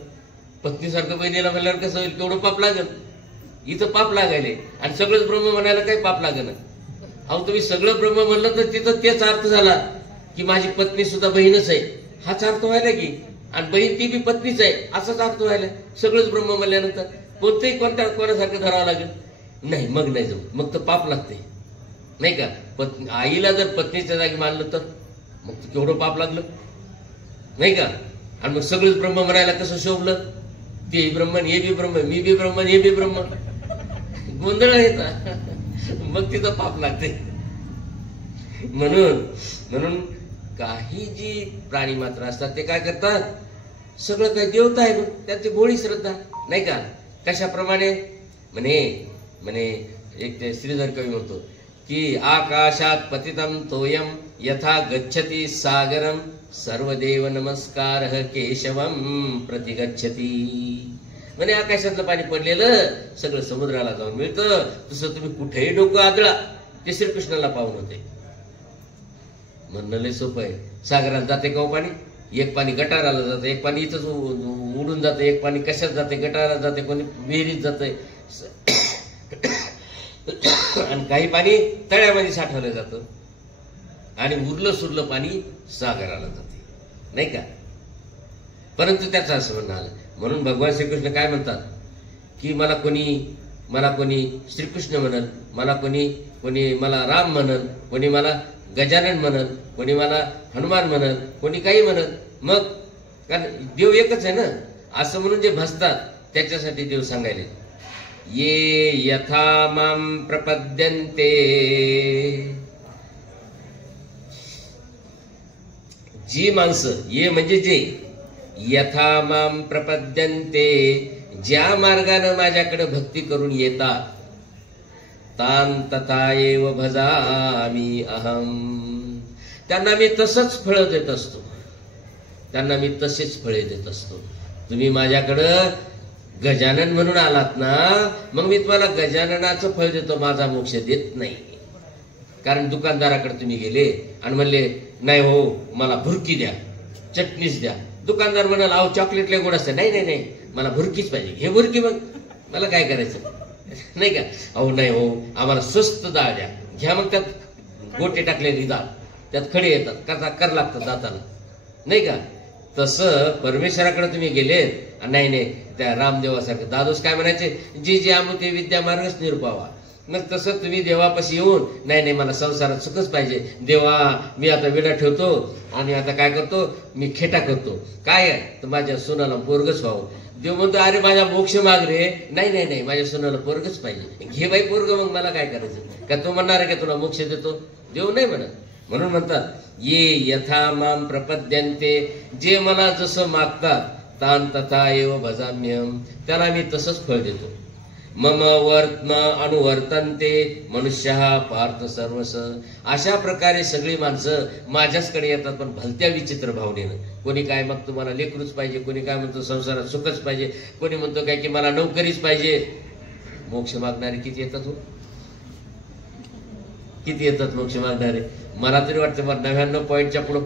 पत्नीसारखं बहिणीला म्हणल्यावर कसं होईल, केवढं पाप लागल. इथं पाप लागायले आणि सगळंच ब्रह्म म्हणायला काही पाप लागलं. अहो तुम्ही सगळं ब्रह्म म्हणलं तर तिथं तेच अर्थ झाला की माझी पत्नी सुद्धा बहीणच आहे, हाच अर्थ व्हायला की, आणि बहीण ती बी पत्नीच आहे असाच अर्थ व्हायला. सगळंच ब्रह्म म्हणल्यानंतर कोणतंही कोणासारखं धरावं लागेल, नाही मग नाही जाऊ, मग तर पाप लागते, नाही का. आईला जर पत्नीच्या जागी मानलं तर मग केवढं पाप लागलं, नाही का. आणि मग सगळंच ब्रह्म म्हणायला कसं शोभलं, ते ब्रह्मन हे बी ब्रह्म, मी बी ब्रह्मन हे बी ब्रह्म, गोंधळ आहे, मग तिथं पाप लागते. म्हणून काही जी प्राणी मात्र असतात ते काय करतात, सगळं काही देवता आहे मग त्यांची गोळी श्रद्धा, नाही का. कशाप्रमाणे म्हणे एक ते श्रीधर कवी म्हणतो की आकाशात पतितम तोयम यथा गच्छति सागरम सर्वदेव नमस्कार केशवम प्रतिगच्छति. म्हणे आकाशातलं पाणी पडलेलं सगळं समुद्राला जाऊन मिळतं, तसं तुम्ही कुठेही डोकं आदळा ते श्रीकृष्णाला पाहून होते. म्हणणं लय सोपं आहे. सागरात जाते का पाणी, एक पाणी गटाराला जातं, एक पाणी इथंच उडून जातं, एक पाणी कशात जाते, गटारात जाते, कोणी विहिरीत जाते, आणि काही पाणी तळ्यामध्ये साठवलं जातं, आणि उरलं सुरलं पाणी सागराला जाते, नाही का. परंतु त्याचं असं म्हणणं आलं. म्हणून भगवान श्रीकृष्ण काय म्हणतात की मला कोणी श्रीकृष्ण म्हणल, मला कोणी मला राम म्हणल, कोणी मला गजानन म्हणल, कोणी मला हनुमान म्हणल, कोणी काही म्हणल. मग कारण देव एकच आहे ना, असं म्हणून जे भसतात त्याच्यासाठी देव सांगायले, ये यथा माम प्रपद्यन्ते, जी माणसं, ये म्हणजे जे, यथा माम प्रपद्यन्ते, ज्या मार्गाने माझ्याकडे भक्ती करून येतात, तान तथा एव भजामी अहम, त्यांना मी तसंच फळ देत असतो, त्यांना मी तसेच फळे देत असतो. तुम्ही माझ्याकडं गजानन म्हणून आलात ना, मग मी तुम्हाला गजाननाचं फळ देतो, माझा मोक्ष देत नाही. कारण दुकानदाराकडे तुम्ही गेले आणि म्हणले नाही हो मला भुर्की द्या, चटणीच द्या, दुकानदार म्हणाल अहो चॉकलेट लय गोड असते, नाही नाही नाही मला भुर्कीच पाहिजे, हे भुर्की, मग मला काय करायचं, नाही का. अहो नाही हो आम्हाला स्वस्त डाळ द्या, घ्या, मग त्यात गोटे टाकलेली डाळ, त्यात खडे येतात, कर लागतात दाताला, नाही का. तसं परमेश्वराकडे तुम्ही गेले, नाही नाही त्या रामदेवासारखं दादोस काय म्हणायचे, जे जे अमृते विद्या मार्गच निरुपावा. मग तसं तुम्ही देवापाशी येऊन नाही नाही मला संसारात सुखच पाहिजे, देवा मी आता विडा ठेवतो आणि आता काय करतो मी खेटा करतो, काय तर माझ्या सोनाला पोरगच व्हावं. देव म्हणतो अरे माझा मोक्ष माग रे, नाही नाही नाही माझ्या सोनाला पोरगच पाहिजे, घे बाई पोरग, मग मला काय करायचं, का तो म्हणणार आहे का तुला मोक्ष देतो, देव नाही म्हणत. म्हणून म्हणतात ये यथा माम प्रपद्यन्ते, जे मला जसं मागतात, तान तथा एव भजाम्यहम, त्याला मी तसंच फळ देतो. मम वर्त्म अनुवर्तन्ते मनुष्य पार्थ सर्वस, अशा प्रकारे सगळी माणसं माझ्याचकडे येतात, पण भलत्या विचित्र भावनेनं. कोणी काय मग तुम्हाला लेकरूच पाहिजे, कोणी काय म्हणतो संसारात सुखच पाहिजे, कोणी म्हणतो काय की मला नोकरीच पाहिजे. मोक्ष मागणारे किती येतात हो, किती येतात मोक्ष मागणारे? मला तरी वाटतं मला 99 पॉईंटच्या पुढे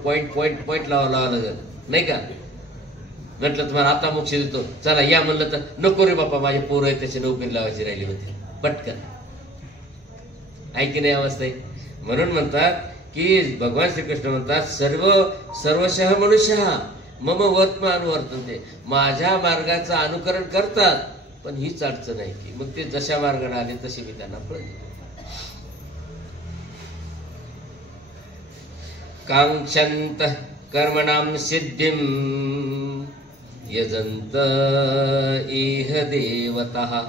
पॉईंट लावावं लागेल, नाही का? म्हटलं तुम्हाला आता मोक्ष देतो, चला या म्हणलं तर नको रे बापा, माझे पोरं आहे त्याची नोकरी लावायची राहिली होती पटकन. ऐकी नाही अवस्था आहे. म्हणून म्हणतात की भगवान श्रीकृष्ण म्हणतात सर्वशः मनुष्य मम वर्तमान वर्तन्ते, माझ्या मार्गाचं अनुकरण करतात, पण हीच अडचण आहे की मग ते जशा मार्गाने आले तसे मी त्यांना फळ देतो. कांक्षन्त कर्मणां सिद्धिं यजन्त इह देवतः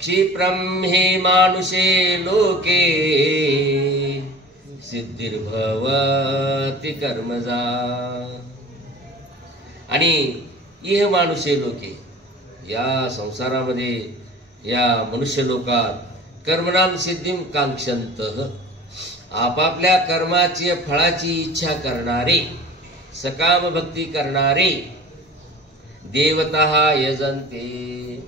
क्षिप्रं हि मानुषे लोके सिद्धिर्भवति कर्मजा. आणि इह मानुषे लोके, या संसारामध्ये या मनुष्य लोकात कर्मणां सिद्धिं कांक्षन्तः, आपापल्या कर्माची फळाची इच्छा करणारे, सकाम भक्ती करणारे, देवतः यजन्ते,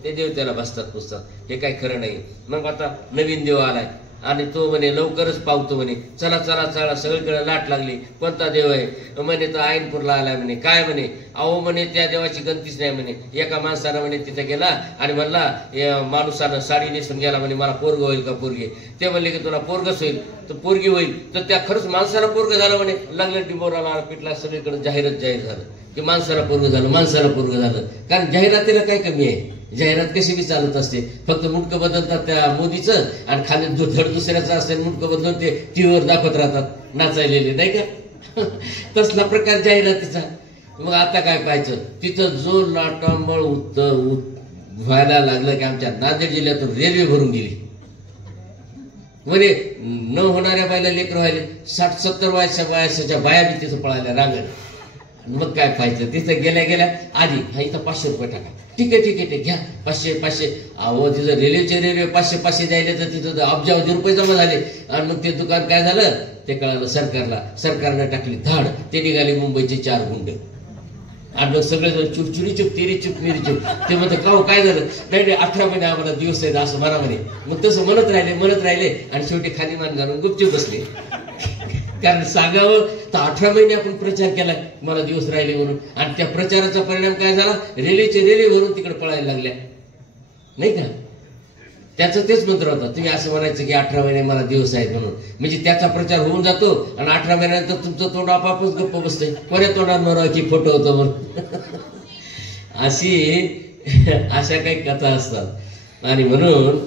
ते देवतेला बसतात पुस्तक. हे काय खरं नाही. मग आता नवीन देव आलाय आणि तो म्हणे लवकरच पावतो म्हणे, चला चला चला, सगळीकडे लाट लागली, कोणता देव आहे म्हणे? तर आयनपूरला आलाय म्हणे. काय म्हणे? अहो म्हणे त्या देवाची गणतीच नाही म्हणे. एका माणसानं म्हणे तिथे गेला आणि म्हणला, माणूसानं साडी नेसून गेला म्हणे, मला पोरग होईल का पोरगी? ते म्हणले की तुला पोरगच होईल, तर पोरगी होईल. तर त्या खरंच माणसाला पोरग झालं म्हणे. लागलं डिंबोराला पिटला, सगळीकडे जाहीर झालं की माणसाला पोरग झालं, माणसाला पोरग झालं. कारण जाहिरातीला काय कमी आहे? जाहिरात कशी बी चालत असते, फक्त मुटकं बदलतात त्या मोदीचं आणि खाली धड दुसऱ्याचं असेल मुटकं बदलून ते टीव्हीवर दाखवत राहतात नाचायलेले, नाही का? तसला प्रकार जाहिरातीचा. मग आता काय पाहायचं? तिथं जो लाटांबळ व्हायला लागलं की आमच्या नांदेड जिल्ह्यातून रेल्वे भरून गेली म्हणे. न होणाऱ्या बायला लेकर व्हायले, 60-70 वयाच्या बाया बी तिथं पळायला रांगत. मग काय पाहायचं? तिथं गेल्या आधी हा इथं 500 रुपये टाका, ठीक आहे घ्या 500. अहो तिथं रेल्वे 500 द्यायले तर तिथं अब्जावधी रुपये जमा झाले. आणि मग ते दुकान काय झालं ते कळालं सरकारला. सरकारनं टाकली धाड, ते निघाले मुंबईचे 4 गुंड. आणि मग सगळेजण चुपचुरी चुप, तेरी चुप मेरी चुप. ते म्हणते का काय झालं? नाही 18 महिने आम्हाला दिवस आहेत असं म्हणा म्हणे. मग तसं म्हणत राहिले आणि शेवटी खाली मान घालून गुपचूप बसले. कारण सांगावं तर 18 महिने आपण प्रचार केला मला दिवस राहिले म्हणून, आणि त्या प्रचाराचा परिणाम काय झाला? रेल्वे भरून तिकडे पळायला लागल्या, नाही का? त्याचं तेच मंत्र होता. तुम्ही असं म्हणायचं की 18 महिने मला दिवस आहेत म्हणून, म्हणजे त्याचा प्रचार होऊन जातो आणि 18 महिन्यानंतर तुमचं तोंड आपापच गप्प बसतंय. कोण्या तोंडात मराठी फोटो होतो म्हणून. अशा काही कथा असतात. आणि म्हणून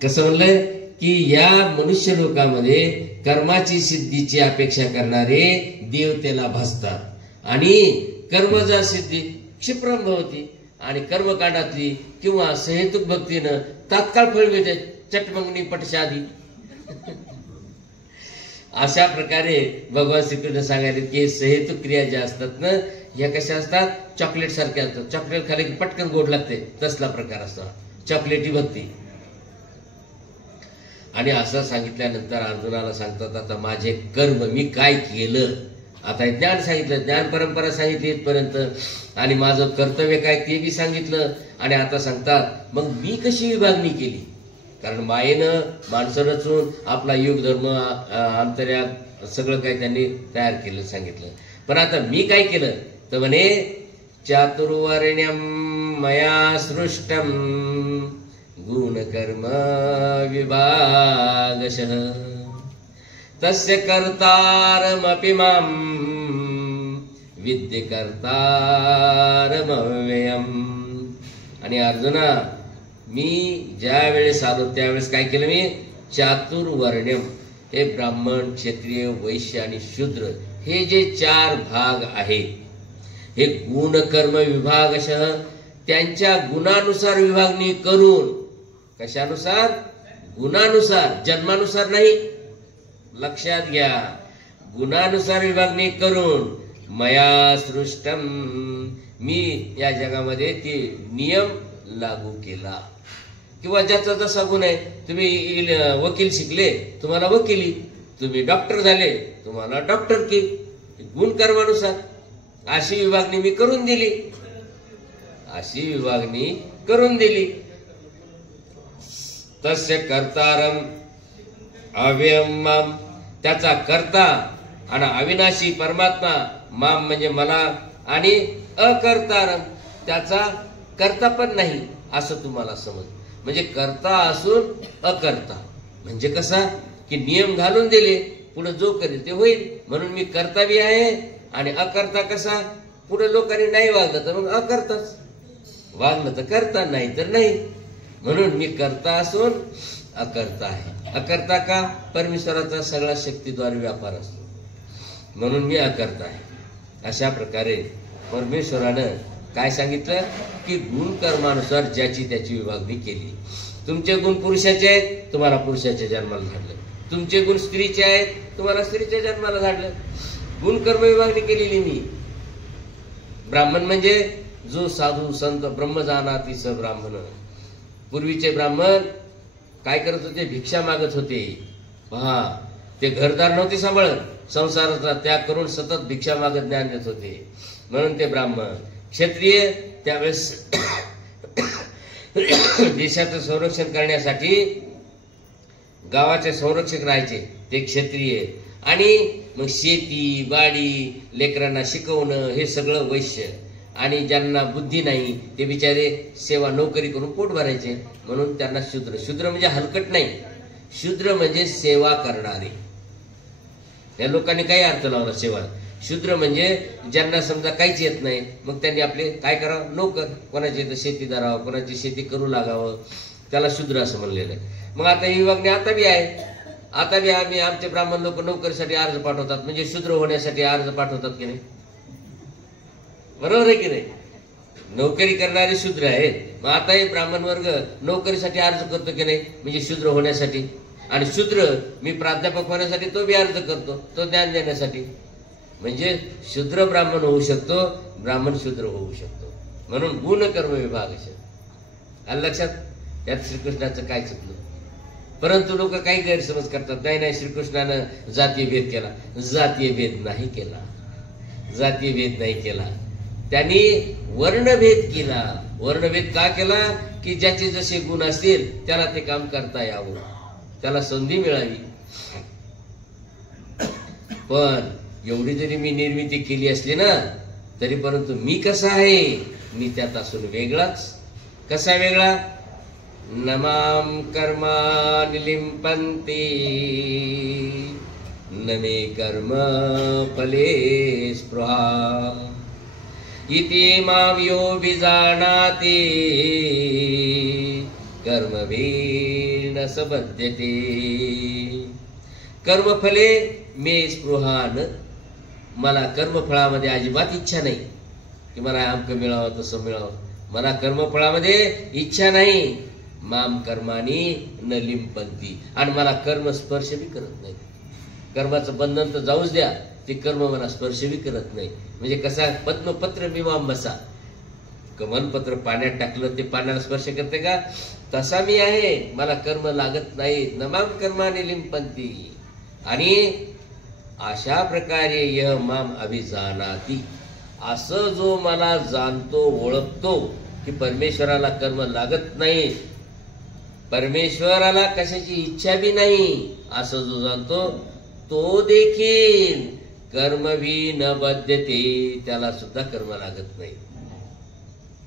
कसं म्हणलंय की या मनुष्य लोकांमध्ये कर्माची सिद्धीची अपेक्षा करणारे देवतेला भासतात आणि कर्मजा सिद्धी क्षिप्रम भवती, आणि कर्मकांडातली किंवा सहेतुक भक्तीनं तात्काळ फळ मिळते, चटमंगणी पटशादी. अशा प्रकारे भगवान श्रीकृष्ण सांगायला की सहेतुक क्रिया ज्या असतात ना, ह्या कशा असतात? चॉकलेट सारख्या असतात. चॉकलेट खाली की पटकन गोड लागते, तसला प्रकार असतो चॉकलेटी भक्ती. आणि असं सांगितल्यानंतर अर्जुनाला सांगतात आता माझे कर्म मी काय केलं. आता ज्ञान सांगितलं, ज्ञान परंपरा सांगितली इथपर्यंत, आणि माझं कर्तव्य काय ते बी सांगितलं. आणि आता सांगतात मग मी कशी विभागणी केली. कारण मायेनं माणसं रचून आपला युग धर्म अंतर्यात सगळं काही त्यांनी तयार केलं सांगितलं. पण आता मी काय केलं तर म्हणे चातुर्वर्ण्यम मया सृष्टम गुणकर्म विभागशः तस्य कर्तारमपि मां विद्ये कर्तारमव्ययम्. आणि अर्जुना मी ज्या वेळेस आलो त्यावेळेस काय केलं? मी चातुर्वर्ण्यम, हे ब्राह्मण क्षत्रिय वैश्य आणि शूद्र हे जे 4 भाग आहेत, हे गुणकर्म विभागशः त्यांच्या गुणानुसार विभागणी करून. कशानुसार? गुणानुसार, जन्मानुसार नाही. लक्षात घ्या, गुणानुसार विभागणी करून मया सृष्टम, मी या जगामध्ये ते नियम लागू केला. किंवा ज्याचा जसा गुण आहे, तुम्ही वकील शिकले तुम्हाला वकिली, तुम्ही डॉक्टर झाले तुम्हाला डॉक्टर की, गुण कर्मानुसार अशी विभागणी मी करून दिली, अशी विभागणी करून दिली. तस्य कर्तारम अव्ययम माम, त्याचा कर्ता आणि अविनाशी परमात्मा, माम म्हणजे मला, आणि अकर्तारम, त्याचा कर्ता पण नाही असं तुम्हाला समज. म्हणजे कर्ता असून अकर्ता म्हणजे कसा की नियम घालून दिले, पुढे जो करेल ते होईल, म्हणून मी कर्ता बी आहे. आणि अकर्ता कसा, पुढे लोकांनी नाही वागलं तर मग अकर्ताच, वागलं तर करता, नाही तर नाही. म्हणून मी कर्ता असून अकर्ता आहे. अकर्ता का, परमेश्वराचा सगळ्या शक्तीद्वारे व्यापार असतो, म्हणून मी अकर्ता आहे. अशा प्रकारे परमेश्वरानं काय सांगितलं की गुण कर्मानुसार ज्याची त्याची विभागणी केली. तुमचे गुण पुरुषाचे आहेत, तुम्हाला पुरुषाच्या जन्माला धाडलं. तुमचे गुण स्त्रीचे आहेत, तुम्हाला स्त्रीच्या जन्माला धाडलं. गुण कर्म विभागणी केलेली मी. ब्राह्मण म्हणजे जो साधू संत, ब्रह्म जानाति स ब्राह्मण. पूर्वीचे ब्राह्मण काय करत होते, भिक्षा मागत होते. पहा, ते घरदार नव्हते सांभाळत, संसाराचा त्याग करून सतत भिक्षा मागत ज्ञान देत होते, म्हणून ते ब्राह्मण. क्षत्रिय त्यावेळेस देशाचं संरक्षण करण्यासाठी गावाचे संरक्षक राहायचे, ते क्षत्रिय. आणि मग शेती बाडी, लेकरांना शिकवणं, हे सगळं वैश्य. आणि ज्यांना बुद्धी नाही ते बिचारे सेवा नोकरी करून पोट भरायचे, म्हणून त्यांना शूद्र. शूद्र म्हणजे हलकट नाही, शूद्र म्हणजे सेवा करणारे. या लोकांनी काही अर्थ लावला सेवा. शूद्र म्हणजे ज्यांना समजा काहीच येत नाही, मग त्यांनी आपले काय करावं, नोकर. कोणाची इथं शेती धरावं, कोणाची शेती करू लागावं, त्याला शूद्र असं म्हणलेलं आहे. मग आता ही विभागणी आता बी आहे. आता बी आम्ही, आमचे ब्राह्मण लोक नोकरीसाठी अर्ज पाठवतात, म्हणजे शूद्र होण्यासाठी अर्ज पाठवतात की नाही, बरोबर आहे की नाही. नोकरी करणारे शूद्र आहेत. मग आताही ब्राह्मण वर्ग नोकरीसाठी अर्ज करतो की नाही, म्हणजे शूद्र होण्यासाठी. आणि शूद्र मी प्राध्यापक होण्यासाठी तो बी अर्ज करतो, तो ज्ञान देण्यासाठी. म्हणजे शूद्र ब्राह्मण होऊ शकतो, ब्राह्मण शूद्र होऊ शकतो. म्हणून गुण कर्म विभाग आलं लक्षात. त्यात श्रीकृष्णाचं काय चुकलं. परंतु लोक काही गैरसमज करतात, नाही नाही श्रीकृष्णानं जातीय भेद केला. जातीय भेद नाही केला, जातीय भेद नाही केला. त्यांनी वर्णभेद केला. वर्णभेद का केला की ज्याचे जसे गुण असतील त्याला ते काम करता यावं, त्याला संधी मिळावी. पण एवढी जरी मी निर्मिती केली असली ना, तरी परंतु मी कसा आहे, मी त्यात असून वेगळाच. कसा वेगळा, नमाम कर्माणि लिंपन्ति न मे कर्म फले स्पृहा इति मां यो विजानाति कर्मभिर्न स बध्यते. कर्मफले मे स्पृहा न, मला कर्मफळामध्ये अजिबात इच्छा नाही की मला अमकं मिळावं तसं मिळावं. मला कर्मफळामध्ये इच्छा नाही. माम कर्मानी न लिंपंती, आणि मला कर्म स्पर्श बी करत नाही. कर्माचं बंधन तर जाऊच द्या, ते कर्म मला स्पर्श बी करत नाही. म्हणजे कसा, पद्मपत्र मीमाम बसा, कमलपत्र पाण्यात टाकलं ते पाण्याला स्पर्श करते का, तसा मी आहे. मला कर्म लागत नाही. नमाम कर्मानी लिंपंती. आणि अशा प्रकारे यह माम अभिजानाती, असं जो मला जाणतो ओळखतो की परमेश्वराला कर्म लागत नाही, परमेश्वराला कशाची इच्छा बी नाही, असं जो जाणतो तो देखील कर्मवी न बध्यते, त्याला सुद्धा कर्म लागत नाही.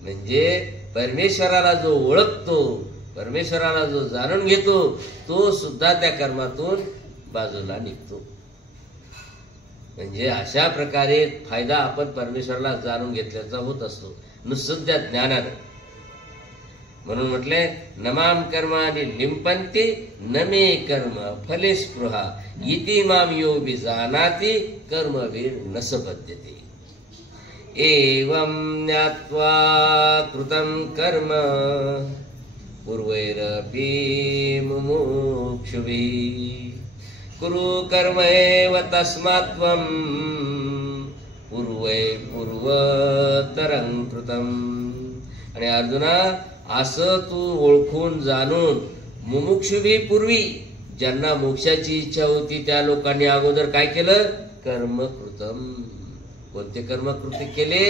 म्हणजे परमेश्वराला जो ओळखतो, परमेश्वराला जो जाणून घेतो, तो सुद्धा त्या कर्मातून बाजूला निघतो. म्हणजे अशा प्रकारे फायदा आपण परमेश्वराला जाणून घेतल्याचा होत असतो नुसतं त्या ज्ञानानं. म्हणून म्हटले नमाम कर्माणि लिंपन्ति न मे कर्म फले स्पृहा इति माम यो विजानाति कर्मभिर् न स बध्यते. एवं ज्ञात्वा कृतं कर्म पूर्वैरपि मुमुक्षुभिः कुरु कर्म एव तस्मात् त्वं पूर्वतरं कृतम्. आणि अर्जुना, असं तू ओळखून जाणून मुमुक्षुभी, पूर्वी ज्यांना मोक्षाची इच्छा होती त्या लोकांनी अगोदर काय केलं, कर्म कृतम. कोणते कर्म कृती केले,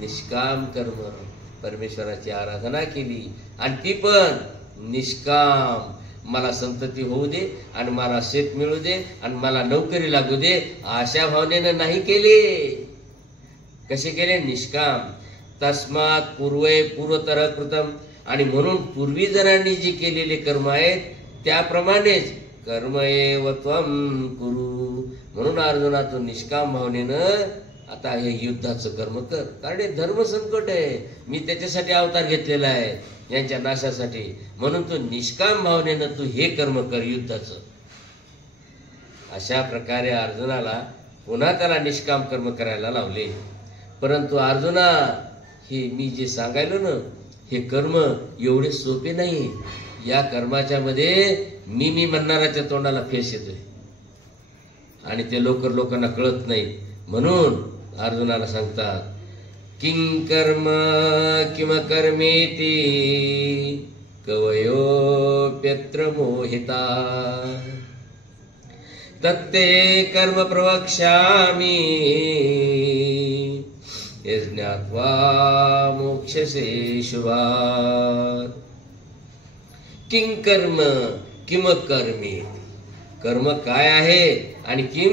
निष्काम कर्म, परमेश्वराची आराधना केली, आणि ती पण निष्काम. मला संतती होऊ दे आणि मला शेत मिळू दे आणि मला नोकरी लागू दे, अशा भावनेनं नाही केले. कसे केले? निष्काम. तस्मात पूर्वे पूर्वतर कृतम. आणि म्हणून पूर्वी जणांनी जी केलेले कर्म आहेत त्याप्रमाणेच कर्म एव त्वं कुरु. म्हणून अर्जुना तू निष्काम भावनेनं आता हे युद्धाचं कर्म कर. कारण हे धर्म संकट आहे, मी त्याच्यासाठी अवतार घेतलेला आहे, यांच्या नाशासाठी. म्हणून तू निष्काम भावनेनं तू हे कर्म कर युद्धाचं. अशा प्रकारे अर्जुनाला पुन्हा त्याला निष्काम कर्म करायला लावले. परंतु अर्जुना, हे मी जे सांगायलो ना, हे कर्म एवढे सोपे नाही. या कर्माच्या मध्ये मी म्हणणाऱ्याच्या तोंडाला फेस येतोय आणि ते लोकांना कळत नाही. म्हणून अर्जुनाला सांगतात, किं कर्म किम कर्मेति कवयोप्यत्र मोहिता तत्ते कर्म प्रवक्ष्यामि यज्ञात्वा मोक्षसे शुभात्. किं कर्म किम कर्मे. कर्म काय आहे आणि किम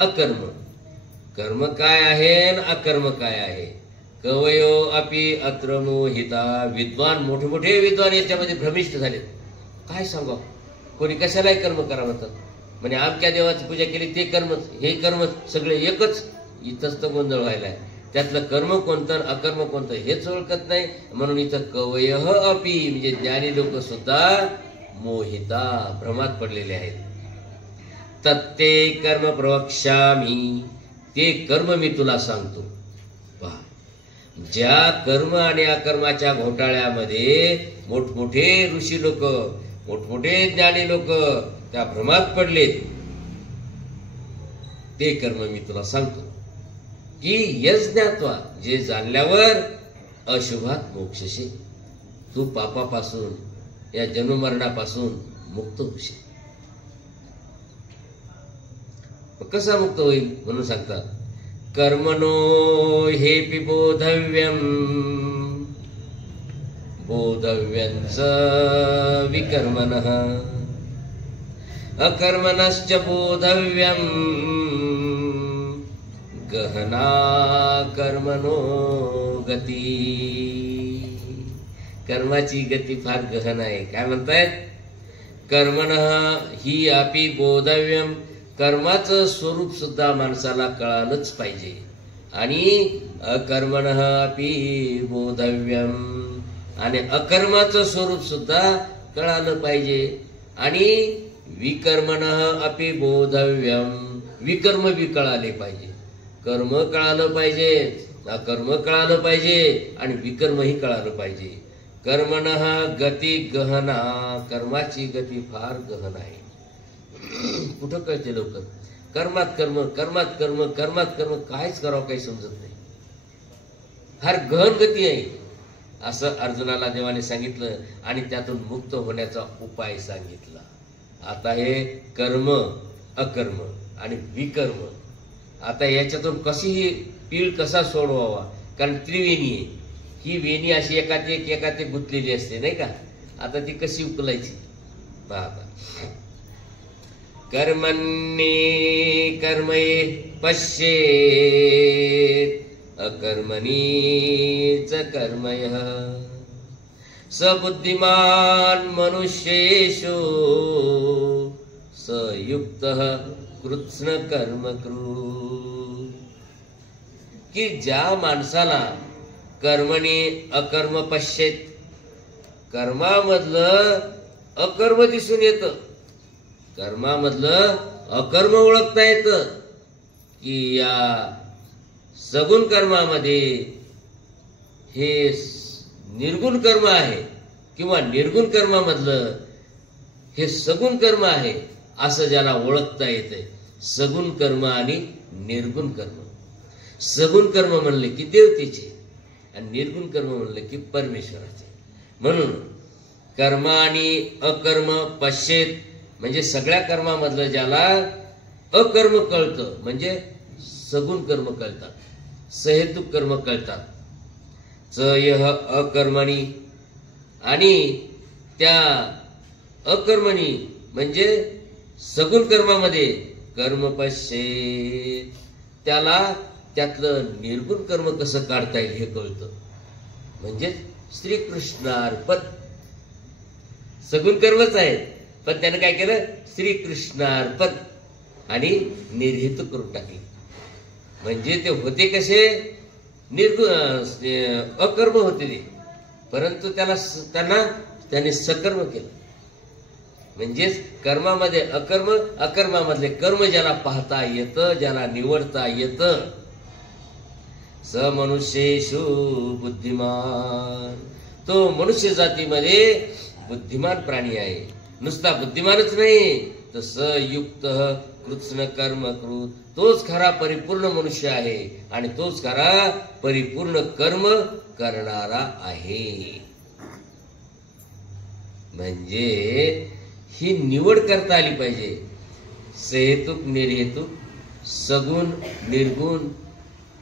अकर्म. कर्म काय आहे आणि अकर्म काय आहे. कवयो अपि अत्र मोहिता. विद्वान, मोठे मोठे विद्वान याच्यामध्ये भ्रमिष्ट झाले. काय सांगा, कोणी कशालाही कर्म करावं तर म्हणजे आमच्या देवाची पूजा केली ते कर्मच, हे कर्म सगळे एकच. इथंच तर गोंधळ व्हायलाय. त्यातलं कर्म कोणतं अकर्म कोणतं हेच ओळखत नाही. म्हणून इथं कवयः अपि म्हणजे ज्ञानी लोक सुद्धा मोहिता, भ्रमात पडलेले आहेत. तत्ते कर्म प्रवक्ष्यामि. ते कर्म मी तुला सांगतो. पहा, ज्या कर्म आणि अकर्माच्या घोटाळ्यामध्ये मोठमोठे ऋषी लोक, मोठमोठे ज्ञानी लोक त्या भ्रमात पडलेत, ते कर्म मी तुला सांगतो की यज्ञात्वा, जे जाणल्यावर अशुभात मोक्षशी, तू पापापासून, या जन्ममरणापासून मुक्त होशील. कसा मुक्त होईल म्हणून सांगतात, कर्मणो हेपि बोधव्यम बोधव्यंच विकर्मणः अकर्मणश्च बोधव्यम गहना कर्मणो गती. कर्माची गती फार गहन आहे. काय म्हणतायत? कर्मणः ही अपि बोधव्यम. कर्माचं स्वरूप सुद्धा माणसाला कळालंच पाहिजे. आणि अकर्मणः अपि बोधव्यम. आणि अकर्माचं स्वरूप सुद्धा कळालं पाहिजे. आणि विकर्मणः अपि बोधव्यम. विकर्म बी कळाले पाहिजे. कर्म कळालं पाहिजे, अकर्म कळालं पाहिजे आणि विकर्मही कळालं पाहिजे. कर्मणः गती गहना. कर्माची गती फार गहन आहे. कुठं कळते लवकर? कर्मात कर्म, कर्मात कर्म, कर्मात कर्म, काहीच करावं काही समजत नाही. फार गहन गती आहे असं अर्जुनाला देवाने सांगितलं आणि त्यातून मुक्त होण्याचा उपाय सांगितला. आता हे कर्म, अकर्म आणि विकर्म, आता याच्यातून कशी ही पीळ कसा सोडवावा? कारण त्रिवेणी आहे ही. वेणी अशी एकात एक गुंतलेली असते नाही का? आता ती कशी उकलायची पहा. कर्मण्ये कर्मये पश्येत अकर्मणी च कर्मयः स बुद्धिमान मनुष्येषु स युक्तः कृत्स्न कर्म कृ. की ज्या माणसाला कर्मणी अकर्म पश्येत, कर्मामधलं अकर्म दिसून येतं, कर्मामधलं अकर्म ओळखता येतं की या सगुण कर्मामध्ये हे निर्गुण कर्म आहे किंवा निर्गुण कर्मामधलं हे सगुण कर्म आहे, असं ज्याला ओळखता येतंय. सगुण कर्म आणि निर्गुण कर्म. सगुण कर्म म्हणले की देवतेचे आणि निर्गुण कर्म म्हणले की परमेश्वराचे. म्हणून कर्म आणि अकर्म पश्येत म्हणजे सगळ्या कर्मामधलं ज्याला अकर्म कळतं म्हणजे सगुण कर्म कळतात, सहेतुक कर्म कळतात. च यह अकर्मणी. आणि त्या अकर्मणी म्हणजे सगुण कर्मामध्ये कर्म पश्येत, त्याला त्यातलं निर्गुण कर्म कसं काढता येईल हे कळतं. म्हणजे श्रीकृष्णार्पण. सगुण कर्मच आहेत, पण त्यानं काय केलं, श्रीकृष्णार्पण आणि निर्हेतू करून टाकले. म्हणजे ते होते कसे, अकर्म होते ते, परंतु त्याने सकर्म केलं. म्हणजेच कर्मामध्ये अकर्म, अकर्मामधले कर्म ज्याला पाहता येतं, ज्याला निवडता येतं. स मनुष्येषु बुद्धिमान, तो मनुष्य जातीमध्ये बुद्धिमान प्राणी आहे. नुसता बुद्धिमानच नाही तर सयुक्त कृत्स्न कर्म कृत, तोच खरा परिपूर्ण मनुष्य आहे आणि तोच खरा परिपूर्ण कर्म करणारा आहे. म्हणजे ही निवड करता आली पाहिजे. सहेतुक निर्हेतुक, सगुण निर्गुण,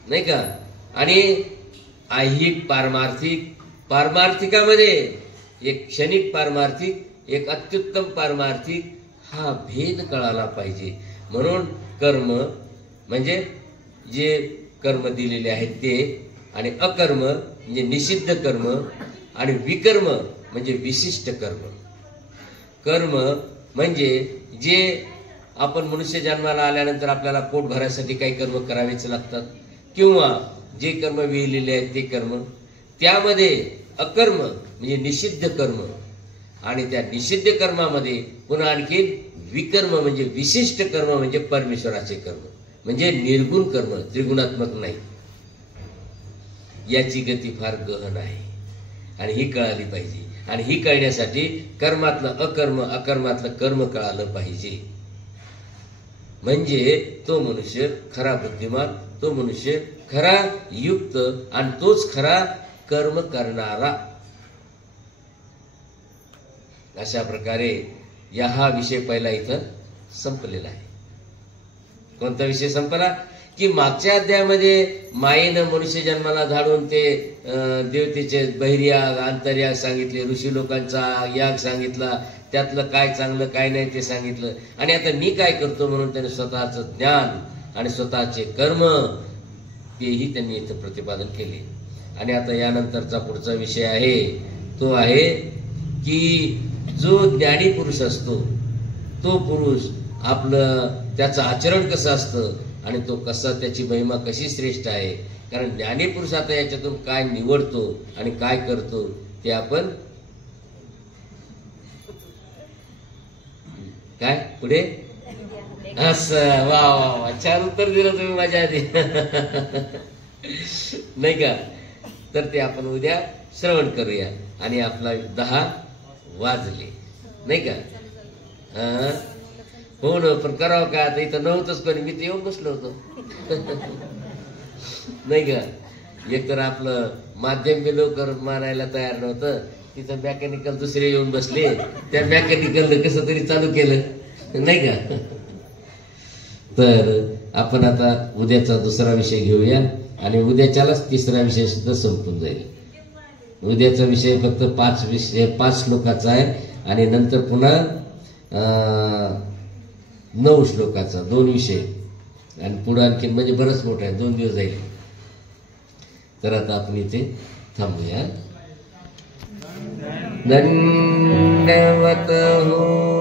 नाही का. आणि ऐहिक पारमार्थिक, पारमार्थिकामध्ये एक क्षणिक पारमार्थिक, एक अत्युत्तम पारमार्थिक, हा भेद कळाला पाहिजे. म्हणून कर्म म्हणजे जे कर्म दिलेले आहेत ते, आणि अकर्म म्हणजे निषिद्ध कर्म, आणि विकर्म म्हणजे विशिष्ट कर्म. कर्म म्हणजे जे आपण मनुष्य जन्माला आल्यानंतर आपल्याला पोट भरायसाठी काही कर्म करावेच लागतात, किंवा जे कर्म विहिलेले आहेत ते कर्म. त्यामध्ये अकर्म म्हणजे निषिद्ध कर्म, आणि त्या निषिद्ध कर्मामध्ये पुन्हा आणखी विकर्म म्हणजे विशिष्ट कर्म, म्हणजे परमेश्वराचे कर्म, म्हणजे निर्गुण कर्म, त्रिगुणात्मक नाही. याची गती फार गहन आहे आणि ही कळाली पाहिजे. आणि ही कळण्यासाठी कर्मातलं अकर्म, अकर्मातलं कर्म कळालं पाहिजे. म्हणजे तो मनुष्य खरा बुद्धिमान, तो मनुष्य खरा युक्त, आणि तोच खरा कर्म करणारा. अशा प्रकारे हा विषय पहिला इथं संपलेला आहे. कोणता विषय संपला की मागच्या अध्यायामध्ये मायेनं मनुष्य जन्माला धाडून ते देवतेचे बहिर्याग आंतर्याग सांगितले, ऋषी लोकांचा याग सांगितला, त्यातलं काय चांगलं काय नाही ते सांगितलं. आणि आता मी काय करतो म्हणून त्याने स्वतःचं ज्ञान आणि स्वतःचे कर्म तेही त्यांनी इथं प्रतिपादन केले. आणि आता यानंतरचा पुढचा विषय आहे तो आहे की जो ज्ञानी पुरुष असतो तो पुरुष आपलं त्याचं आचरण कसं असतं आणि तो कसा, त्याची महिमा कशी श्रेष्ठ आहे. कारण ज्ञानी पुरुष आता याच्यातून काय निवडतो आणि काय करतो ते आपण काय पुढे असं वा वा वा छान उत्तर दिलं तुम्ही माझ्या आधी नाही का. तर ते आपण उद्या श्रवण करूया. आणि आपला 10 वाजले नाही का. हो ना, पण करावं काय आता, इथं नव्हतंच कोणी, मी तर येऊन बसलो होतो नाही का. एकतर आपलं माध्यम बी लवकर मानायला तयार नव्हतं, तिथं मेकॅनिकल दुसरे येऊन बसले, त्या मेकॅनिकल कसं तरी चालू केलं नाही का. तर आपण आता उद्याचा दुसरा विषय घेऊया आणि उद्याच्यालाच तिसरा विषय सुद्धा संपून जाईल. उद्याचा विषय फक्त 5 श्लोकाचा आहे आणि नंतर पुन्हा 9 श्लोकाचा 2 विषय, आणि पुढे आणखी म्हणजे बरंच मोठं आहे, 2 दिवस जाईल. तर आता आपण इथे थांबूया. दंडवत हो.